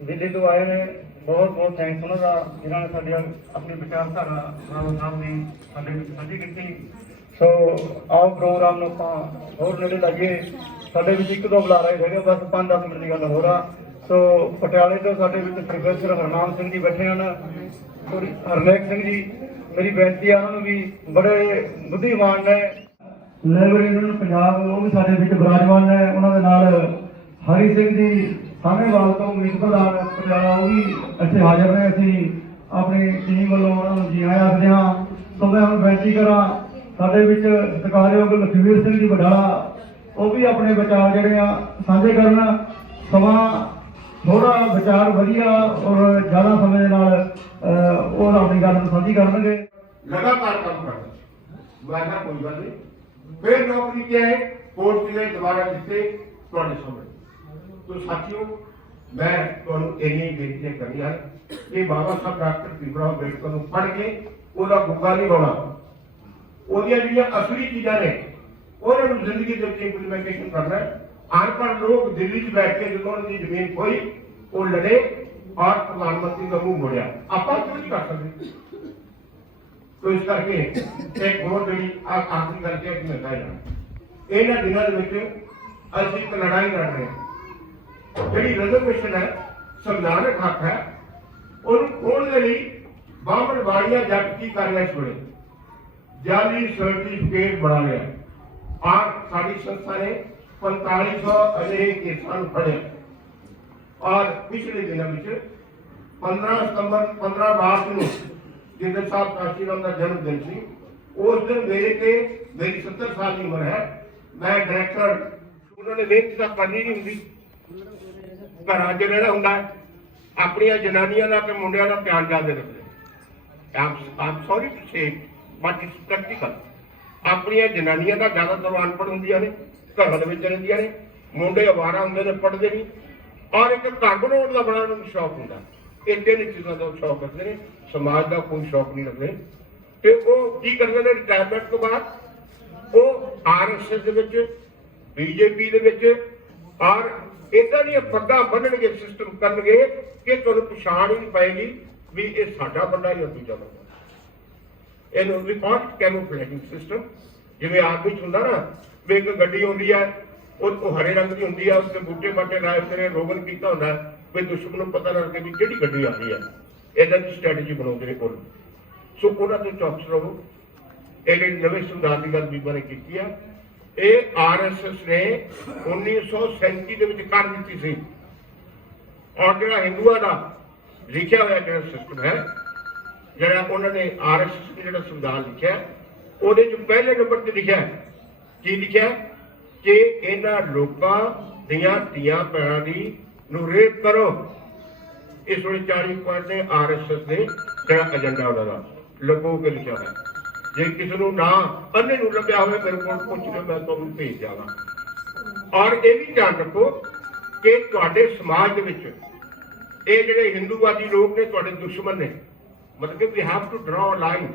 ਦਿੱਲੀ ਤੋਂ ਆਏ ਨੇ। ਬਹੁਤ ਬਹੁਤ ਥੈਂਕਸ ਉਹਨਾਂ ਦਾ, ਜਿਨ੍ਹਾਂ ਨੇ ਸਾਡੀ ਆਪਣੀ ਵਿਚਾਰਧਾਰਾ ਨਾਲ ਸਾਹਮਣੇ ਸਾਡੇ ਵਿੱਚ ਸਾਂਝੀ ਕੀਤੀ। ਸੋ ਆਓ ਪ੍ਰੋਗਰਾਮ ਨੂੰ ਆਪਾਂ ਹੋਰ ਨੇੜੇ ਲਾਈਏ। ਸਾਡੇ ਵਿੱਚ ਇੱਕ ਦੋ ਬੁਲਾ ਰਹੇ ਹੈਗੇ, ਬਸ 5-10 ਮਿੰਟ ਦੀ ਗੱਲ ਹੋ ਰਹਾ। ਸੋ ਪਟਿਆਲੇ ਤੋਂ ਸਾਡੇ ਵਿੱਚ ਪ੍ਰੋਫੈਸਰ ਹਰਨਾਮ ਸਿੰਘ ਜੀ ਬੈਠੇ ਹਨ, ਹਰਨੇਕ ਸਿੰਘ ਜੀ। ਮੇਰੀ ਬੇਨਤੀ ਆ ਉਹਨਾਂ ਨੂੰ ਵੀ, ਬੜੇ ਬੁੱਧੀਮਾਨ ਨੇ, ਲਾਇਬ੍ਰੇਰੀਅਨ ਪੰਜਾਬ, ਉਹ ਵੀ ਸਾਡੇ ਵਿੱਚ ਬਿਰਾਜਮਾਨ ਨੇ। ਉਹਨਾਂ ਦੇ ਨਾਲ ਹਰੀ ਸਿੰਘ ਜੀ ਸਾਹਨੇਵਾਲ ਤੋਂ ਮੀਤ ਪ੍ਰਧਾਨ ਪਟਿਆਲਾ, ਉਹ ਵੀ ਇੱਥੇ ਹਾਜ਼ਰ ਨੇ। ਅਸੀਂ ਆਪਣੀ ਟੀਮ ਵੱਲੋਂ ਉਹਨਾਂ ਨੂੰ ਜੀ ਆਇਆਂ ਆਖਦੇ ਹਾਂ। ਸੋ ਮੈਂ ਹੁਣ ਬੇਨਤੀ ਕਰਾਂ, ਸਾਡੇ ਵਿੱਚ ਸਤਿਕਾਰਯੋਗ ਲਖਵੀਰ ਸਿੰਘ ਜੀ ਵਡਾਲਾ, ਉਹ ਵੀ ਆਪਣੇ ਵਿਚਾਰ ਜਿਹੜੇ ਆ ਸਾਂਝੇ ਕਰਨ। ਸਮਾਂ ਥੋੜਾ ਵਿਚਾਰ ਵਧੀਆ ਔਰ ਜ਼ਿਆਦਾ ਸਮੇਂ ਦੇ ਨਾਲ ਉਹ ਆਪਣੀ ਗੱਲ ਨੂੰ ਸਾਂਝੀ ਕਰਨਗੇ। लगातार काम करना वरना कोई बात नहीं। फिर नौकरी क्या है, कोर्ट के लिए दोबारा जिससे थोड़े समय। तो साथियों, मैं ਤੁਹਾਨੂੰ ਇੰਨੀ ਬੇਨਤੀ ਕਰਨੀ ਹੈ ਕਿ ਬਾਬਾ ਸਾਹਿਬ ਡਾਕਟਰ ਭੀਮਰਾਓ ਅੰਬੇਡਕਰ ਨੂੰ ਪੜ੍ਹ ਕੇ ਉਹਦਾ ਗੁੱਗਾ ਨਹੀਂ ਹੋਣਾ, ਉਹਦੀਆਂ ਜਿਹੜੀਆਂ ਅਸਲੀ ਚੀਜ਼ਾਂ ਨੇ ਉਹਨਾਂ ਨੂੰ ਜ਼ਿੰਦਗੀ ਦੇ ਵਿੱਚ ਇੰਪਲੀਮੈਂਟੇਸ਼ਨ ਕਰਨਾ ਹੈ। ਅਨਪੜ੍ਹ ਲੋਕ ਦਿੱਲੀ 'ਚ ਬੈਠ ਕੇ ਜਦੋਂ ਉਹਨਾਂ ਦੀ ਜ਼ਮੀਨ ਖੋਈ, ਉਹ ਲੜੇ ਔਰ ਪ੍ਰਧਾਨ ਮੰਤਰੀ ਦਾ ਮੂੰਹ ਮੋੜਿਆ। ਆਪਾਂ ਕਿਉਂ ਨਹੀਂ ਕਰ ਸਕਦੇ? तो इस करके एक बहुत बड़ी आखिरी करके एक मैं कह रहा ਇਹਨਾਂ ਦਿਨਾਂ ਦੇ ਵਿੱਚ ਅਸੀਂ ਇੱਕ ਲੜਾਈ ਲੜ ਰਹੇ ਹਾਂ। ਜਿਹੜੀ ਰਿਜ਼ਰਵੇਸ਼ਨ ਹੈ, ਸੰਵਿਧਾਨਕ ਹੱਕ ਹੈ, ਉਹਨੂੰ ਖੋਲ੍ਹਣ ਦੇ ਲਈ ਬਾਹਮਣ ਵਾਲੀਆ ਜੱਟ ਕੀ ਕਰ ਰਿਹਾ ਇਸ ਵੇਲੇ? ਜਾਲੀ ਸਰਟੀਫਿਕੇਟ ਬਣਾ ਲਿਆ। ਆਹ ਸਾਡੀ ਸੰਸਥਾ ਨੇ 4500 ਅਜਿਹੇ ਕੇਸਾਂ ਨੂੰ ਫੜਿਆ ਔਰ ਪਿਛਲੇ ਦਿਨਾਂ ਵਿੱਚ 15 ਮਾਰਚ ਨੂੰ ਜਿੰਦਰ ਸਾਹਿਬ ਕਾਸ਼ੀਰਾਮ ਦਾ ਜਨਮ ਦਿਨ ਸੀ, ਉਸ ਦਿਨ ਮੇਰੀ 70 ਸਾਲ ਦੀ ਉਮਰ ਹੈ। ਮੈਂ ਡਾਇਰੈਕਟਰ, ਉਹਨਾਂ ਨੇ ਮਿਹਨਤ ਤਾਂ ਕਰਨੀ ਨਹੀਂ ਹੁੰਦੀ, ਘਰਾਂ 'ਚ ਰਹਿਣਾ ਹੁੰਦਾ, ਆਪਣੀਆਂ ਜਨਾਨੀਆਂ ਦਾ ਤੇ ਮੁੰਡਿਆਂ ਦਾ ਧਿਆਨ ਜ਼ਿਆਦਾ ਰੱਖਦੇ। I'm sorry to say but it's practical. ਆਪਣੀਆਂ ਜਨਾਨੀਆਂ ਦਾ ਜ਼ਿਆਦਾਤਰ ਅਨਪੜ੍ਹ ਹੁੰਦੀਆਂ ਨੇ, ਘਰਾਂ ਦੇ ਵਿੱਚ ਰਹਿੰਦੀਆਂ ਨੇ, ਮੁੰਡੇ ਅਵਾਰਾ ਹੁੰਦੇ ਨੇ, ਪੜ੍ਹਦੇ ਨਹੀਂ ਔਰ ਇੱਕ ਘਰ ਬਣਾਉਣ ਦਾ ਬੜਾ ਉਹਨਾਂ ਨੂੰ ਸ਼ੌਕ ਹੁੰਦਾ। ਇਹ ਤਿੰਨ ਚੀਜ਼ਾਂ ਦਾ ਸ਼ੌਕ ਰੱਖਦੇ ਨੇ, ਸਮਾਜ ਦਾ ਕੋਈ ਸ਼ੌਕ ਨਹੀਂ ਰੱਖਦੇ। ਤੇ ਉਹ ਕੀ ਕਰਦੇ ਨੇ ਰਿਟਾਇਰਮੈਂਟ ਤੋਂ ਬਾਅਦ? ਉਹ RSS ਦੇ ਵਿੱਚ, BJP ਦੇ ਵਿੱਚ ਔਰ ਇਦਾਂ ਦੀਆਂ ਪੱਗਾਂ ਬੰਨਣਗੇ, ਸਿਸਟਮ ਕਰਨਗੇ ਕਿ ਤੁਹਾਨੂੰ ਪਛਾਣ ਹੀ ਨਹੀਂ ਪਏਗੀ ਵੀ ਇਹ ਸਾਡਾ ਬੰਦਾ ਜਾਂ ਦੂਜਾ ਬੰਦਾ। ਇਹਨੂੰ ਰਿਪੋਰਟ ਕੈਮੋਫਲੇਜਿੰਗ ਸਿਸਟਮ, ਜਿਵੇਂ ਆਰਮੀ 'ਚ ਹੁੰਦਾ ਨਾ ਵੀ ਇੱਕ ਗੱਡੀ ਆਉਂਦੀ ਹੈ, ਉਹ ਹਰੇ ਰੰਗ ਦੀ ਹੁੰਦੀ ਹੈ, ਉਸਦੇ ਬੂਟੇ ਬਾਟੇ ਲਾਏ ਹੁੰਦੇ ਨੇ, ਰੋਗਨ ਕੀਤਾ ਹੁੰਦਾ ਵੀ ਦੁਸ਼ਮਣ ਨੂੰ ਪਤਾ ਲੱਗ ਕੇ ਵੀ ਕਿਹੜੀ ਗੱਡੀ ਆ ਰਹੀ ਹੈ। ਇਦਾਂ ਦੀ ਸਟ੍ਰੈਟਜੀ ਬਣਾਉਂਦੇ ਨੇ ਕੋਲ। ਸੋ ਉਹਨਾਂ ਤੋਂ ਚੌਕਸ ਰਹੋ। ਇਹ ਜਿਹੜੀ ਨਵੇਂ ਸੰਵਿਧਾਨ ਦੀ ਗੱਲ ਬੀਬਾ ਨੇ ਕੀਤੀ ਆ, ਇਹ RSS ਨੇ 1937 ਦੇ ਵਿੱਚ ਕਰ ਦਿੱਤੀ ਸੀ। ਔਰ ਜਿਹੜਾ ਹਿੰਦੂਆਂ ਦਾ लिखा हुआ जो सिस्टम है जरा उन्होंने RSS ने जो संविधान लिखा ਉਹਦੇ ਚ ਪਹਿਲੇ ਨੰਬਰ ਤੇ ਲਿਖਿਆ ਕੀ ਲਿਖਿਆ ਕਿ ਇਹਨਾਂ ਲੋਕਾਂ ਦੀਆਂ ਧੀਆਂ ਭੈਣਾਂ ਦੀ ਨੂੰ ਰੇਪ ਕਰੋ। ਇਸ ਵੇਲੇ 40 ਪੁਆਇੰਟ ਨੇ RSS ਦੇ ਜਿਹੜਾ ਏਜੰਡਾ ਉਹਨਾਂ ਦਾ ਲਗੋ ਕੇ ਲਿਖਿਆ ਹੈ। ਜੇ ਕਿਸੇ ਨੂੰ ਨਾ ਅੰਨੇ ਨੂੰ ਲੱਭਿਆ ਹੋਵੇ ਮੇਰੇ ਕੋਲ ਪੁੱਛ ਲਿਓ, ਮੈਂ ਤੁਹਾਨੂੰ ਭੇਜ ਜਾਵਾਂ। ਔਰ ਇਹ ਵੀ ਧਿਆਨ ਰੱਖੋ ਕਿ ਤੁਹਾਡੇ ਸਮਾਜ ਦੇ ਵਿੱਚ ਇਹ ਜਿਹੜੇ ਹਿੰਦੂਵਾਦੀ ਲੋਕ ਨੇ ਤੁਹਾਡੇ ਦੁਸ਼ਮਣ ਨੇ, ਮਤਲਬ ਕਿ ਵੀ ਹੈਵ ਟੂ ਡਰਾ ਅ ਲਾਈਨ।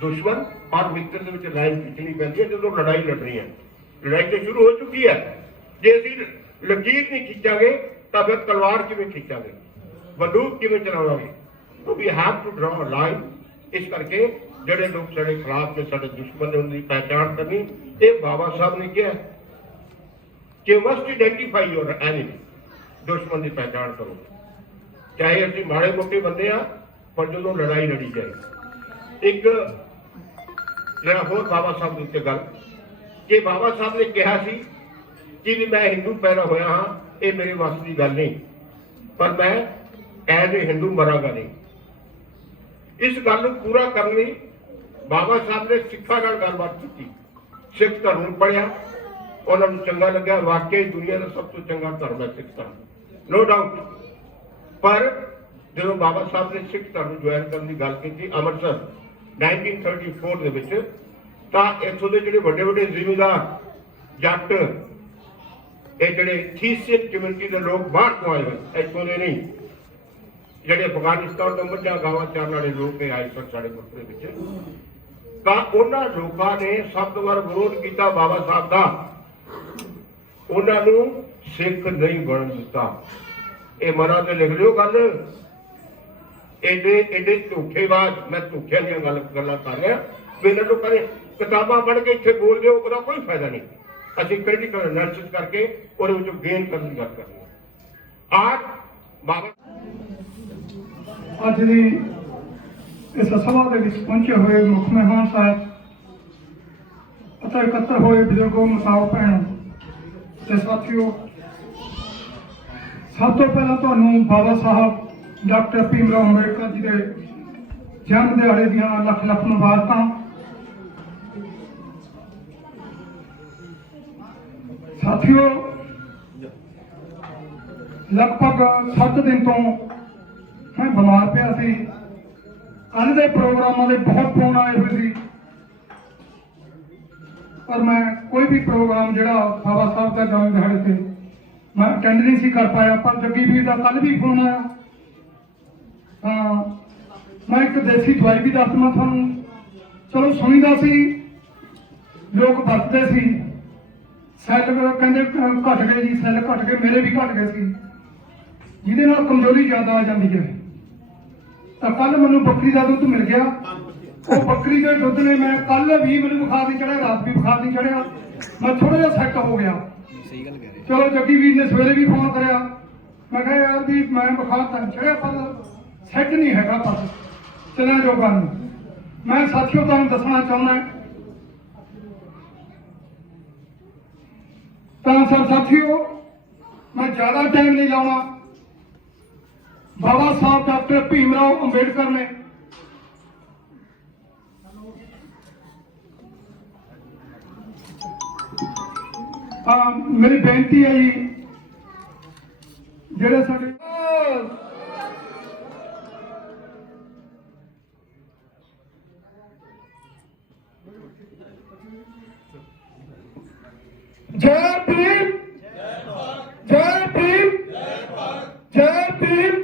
दुश्मन और मित्र ਦੇ ਵਿੱਚ ਲਾਈਨ ਖਿੱਚਣੀ ਪੈਂਦੀ ਹੈ ਜਦੋਂ ਲੜਾਈ ਲੜਨੀ ਹੈ। ਲੜਾਈ ਤੇ ਸ਼ੁਰੂ ਹੋ ਚੁੱਕੀ ਹੈ, ਜੇ ਅਸੀਂ ਲਕੀਰ ਨਹੀਂ ਖਿੱਚਾਂਗੇ ਤਾਂ ਫਿਰ ਤਲਵਾਰ ਕਿਵੇਂ ਖਿੱਚਾਂਗੇ, ਬੰਦੂਕ ਕਿਵੇਂ ਚਲਾਵਾਂਗੇ। ਸੋ ਵੀ ਹੈਵ ਟੂ ਡਰਾ ਅ ਲਾਈਨ। ਇਸ ਕਰਕੇ ਜਿਹੜੇ ਲੋਕ ਸਾਡੇ ਖਿਲਾਫ ਨੇ, ਸਾਡੇ ਦੁਸ਼ਮਣ ਨੇ, ਉਹਦੀ ਪਹਿਚਾਣ ਕਰਨੀ। ਇਹ ਬਾਬਾ ਸਾਹਿਬ ਨੇ ਕਿਹਾ ਕਿ ਮਸਟ ਆਈਡੈਂਟੀਫਾਈ ਯੋਰ ਐਨਿਮੀ। ਦੁਸ਼ਮਣ ਦੀ ਪਹਿਚਾਣ ਕਰੋ, ਚਾਹੇ ਅਸੀਂ ਮਾੜੇ ਮੋਟੇ ਬੰਦੇ ਆ, ਪਰ ਜਦੋਂ ਲੜਾਈ ਲੜੀ ਜਾਏ। ਇੱਕ ਜਿਹੜਾ ਹੋਰ ਬਾਬਾ ਸਾਹਿਬ ਦੇ ਉੱਤੇ ਗੱਲ ਕਿ ਬਾਬਾ ਸਾਹਿਬ ਨੇ ਕਿਹਾ ਸੀ ਕਿ ਵੀ ਮੈਂ ਹਿੰਦੂ ਪੈਦਾ ਹੋਇਆ ਹਾਂ, ਇਹ ਮੇਰੇ ਵੱਸ ਦੀ ਗੱਲ ਨਹੀਂ, ਪਰ ਮੈਂ ਐਜ਼ ਏ ਹਿੰਦੂ ਮਰਾਂਗਾ ਨਹੀਂ। ਇਸ ਗੱਲ ਨੂੰ ਪੂਰਾ ਕਰਨ ਲਈ ਬਾਬਾ ਸਾਹਿਬ ਨੇ ਸਿੱਖਾਂ ਨਾਲ ਗੱਲਬਾਤ ਕੀਤੀ, ਸਿੱਖ ਧਰਮ ਨੂੰ ਪੜ੍ਹਿਆ, ਉਹਨਾਂ ਨੂੰ ਚੰਗਾ ਲੱਗਿਆ, ਵਾਕਈ ਦੁਨੀਆ ਦਾ ਸਭ ਤੋਂ ਚੰਗਾ ਧਰਮ ਹੈ ਸਿੱਖ ਧਰਮ, ਨੋ ਡਾਊਟ। ਪਰ ਜਦੋਂ ਬਾਬਾ ਸਾਹਿਬ ਨੇ ਸਿੱਖ ਧਰਮ ਨੂੰ ਜੁਆਇਨ ਕਰਨ ਦੀ ਗੱਲ ਕੀਤੀ ਅੰਮ੍ਰਿਤਸਰ 1934 ਦੇ ਵਿੱਚ, ਤਾਂ ਇੱਥੋਂ ਦੇ ਜਿਹੜੇ ਵੱਡੇ ਵੱਡੇ ਜ਼ਿਮੀਂਦਾਰ ਜੱਟ, ਇਹ ਜਿਹੜੇ ਥੀਸੀਅਨ ਕਮਿਊਨਿਟੀ ਦੇ ਲੋਕ ਬਾਹਰ ਤੋਂ ਆਏ ਹੋਏ, ਇੱਥੋਂ ਦੇ ਨਹੀਂ, ਜਿਹੜੇ ਅਫਗਾਨਿਸਤਾਨ ਤੋਂ ਮੱਝਾਂ ਗਾਵਾਂ ਚਾਰਨ ਵਾਲੇ ਲੋਕ ਆਏ ਸਨ ਸਾਡੇ ਮੁਲਕ ਦੇ ਵਿੱਚ, ਤਾਂ ਉਹਨਾਂ ਲੋਕਾਂ ਨੇ ਸਭ ਤੋਂ ਵਾਰ ਵਿਰੋਧ ਕੀਤਾ ਬਾਬਾ ਸਾਹਿਬ ਦਾ, ਉਹਨਾਂ ਨੂੰ ਸਿੱਖ ਨਹੀਂ ਬਣਨ ਦਿੱਤਾ। ਇਹ ਮਨਾਂ ਤੇ ਲਿਖ ਲਿਓ ਗੱਲ। एडे धोखेबाज, मैं धोखे दी गल्लां कर रहा, मेरे लोगों ने किताबां पढ़ के इत्थे बोल दे, उसका कोई फायदा नहीं। असीं क्रिटिकल एनालिसिस करके और गेन करने की गल करनी है। आज बाबा ਅੱਜ ਦੀ ਇਸ ਸਭਾ ਦੇ ਵਿੱਚ ਪਹੁੰਚੇ ਹੋਏ ਮੁੱਖ ਮਹਿਮਾਨ ਸਾਹਿਬ ਅਤੇ ਇਕੱਤਰ ਹੋਏ ਬਜ਼ੁਰਗੋ, ਮਾਤਾਓ, ਭੈਣੋ ਤੇ ਸਾਥੀਓ, ਸਭ ਤੋਂ ਪਹਿਲਾਂ ਤੁਹਾਨੂੰ ਬਾਬਾ ਸਾਹਿਬ ਡਾਕਟਰ ਭੀਮਰਾਓ ਅੰਬੇਡਕਰ ਜੀ ਦੇ ਜਨਮ ਦਿਹਾੜੇ ਦੀਆਂ ਲੱਖ ਲੱਖ ਮੁਬਾਰਕਾਂ। ਸਾਥੀਓ, ਲਗਭਗ 7 ਦਿਨ ਤੋਂ ਮੈਂ ਬਿਮਾਰ ਪਿਆ ਸੀ। ਕੱਲ੍ਹ ਦੇ ਪ੍ਰੋਗਰਾਮਾਂ ਦੇ ਬਹੁਤ ਫੋਨ ਆਏ ਹੋਏ ਸੀ, ਪਰ ਮੈਂ ਕੋਈ ਵੀ ਪ੍ਰੋਗਰਾਮ ਜਿਹੜਾ ਬਾਬਾ ਸਾਹਿਬ ਦਾ ਜਨਮ ਦਿਹਾੜੇ ਤੇ ਮੈਂ ਅਟੈਂਡ ਨਹੀਂ ਸੀ ਕਰ ਪਾਇਆ। ਪਰ ਜੱਗੀ ਵੀਰ ਦਾ ਕੱਲ੍ਹ ਵੀ ਫੋਨ ਆਇਆ। ਮੈਂ ਇੱਕ ਦੇਸੀ ਦਵਾਈ ਵੀ ਦੱਸ ਦਵਾਂ ਤੁਹਾਨੂੰ। ਚਲੋ ਸੁਣੀਦਾ ਸੀ, ਲੋਕ ਵਰਤਦੇ ਸੀ, ਸੈੱਲ ਕਹਿੰਦੇ ਘਟ ਗਏ ਜੀ, ਸੈੱਲ ਘਟ ਗਏ, ਮੇਰੇ ਵੀ ਘਟ ਗਏ ਸੀ, ਜਿਹਦੇ ਨਾਲ ਕਮਜ਼ੋਰੀ ਜ਼ਿਆਦਾ ਆ ਜਾਂਦੀ ਹੈ। ਤਾਂ ਕੱਲ ਮੈਨੂੰ ਬੱਕਰੀ ਦਾ ਦੁੱਧ ਮਿਲ ਗਿਆ। ਉਹ ਬੱਕਰੀ ਦੇ ਦੁੱਧ ਨੇ ਮੈਂ ਕੱਲ ਵੀ ਮੈਨੂੰ ਬੁਖਾਰ ਨਹੀਂ ਚੜਿਆ, ਰਾਤ ਵੀ ਬੁਖਾਰ ਨਹੀਂ ਚੜਿਆ, ਮੈਂ ਥੋੜਾ ਜਿਹਾ ਸੈੱਟ ਹੋ ਗਿਆ। ਚਲੋ ਜੱਗੀ ਵੀਰ ਨੇ ਸਵੇਰੇ ਵੀ ਫੋਨ ਕਰਿਆ, ਮੈਂ ਕਿਹਾ ਯਾਰ ਵੀ ਮੈਂ ਬੁਖਾਰ ਤਾਂ ਚੜਿਆ ਪਰ ਸੈੱਟ ਨਹੀਂ ਹੈਗਾ, ਪਰ ਚੱਲਣ ਜੋਗਾ ਨਹੀਂ। ਮੈਂ ਸਾਥੀਓ ਤੁਹਾਨੂੰ ਦੱਸਣਾ ਚਾਹੁੰਦਾ ਤਾਂ ਸਾਥੀਓ, ਮੈਂ ਜ਼ਿਆਦਾ ਟਾਈਮ ਨਹੀਂ ਲਾਉਣਾ। ਬਾਬਾ ਸਾਹਿਬ ਡਾਕਟਰ ਭੀਮਰਾਓ ਅੰਬੇਡਕਰ ਨੇ ਮੇਰੀ ਬੇਨਤੀ ਹੈ ਜੀ, ਜਿਹੜੇ ਸਾਡੇ जय भीम, जय भीम, जय भीम।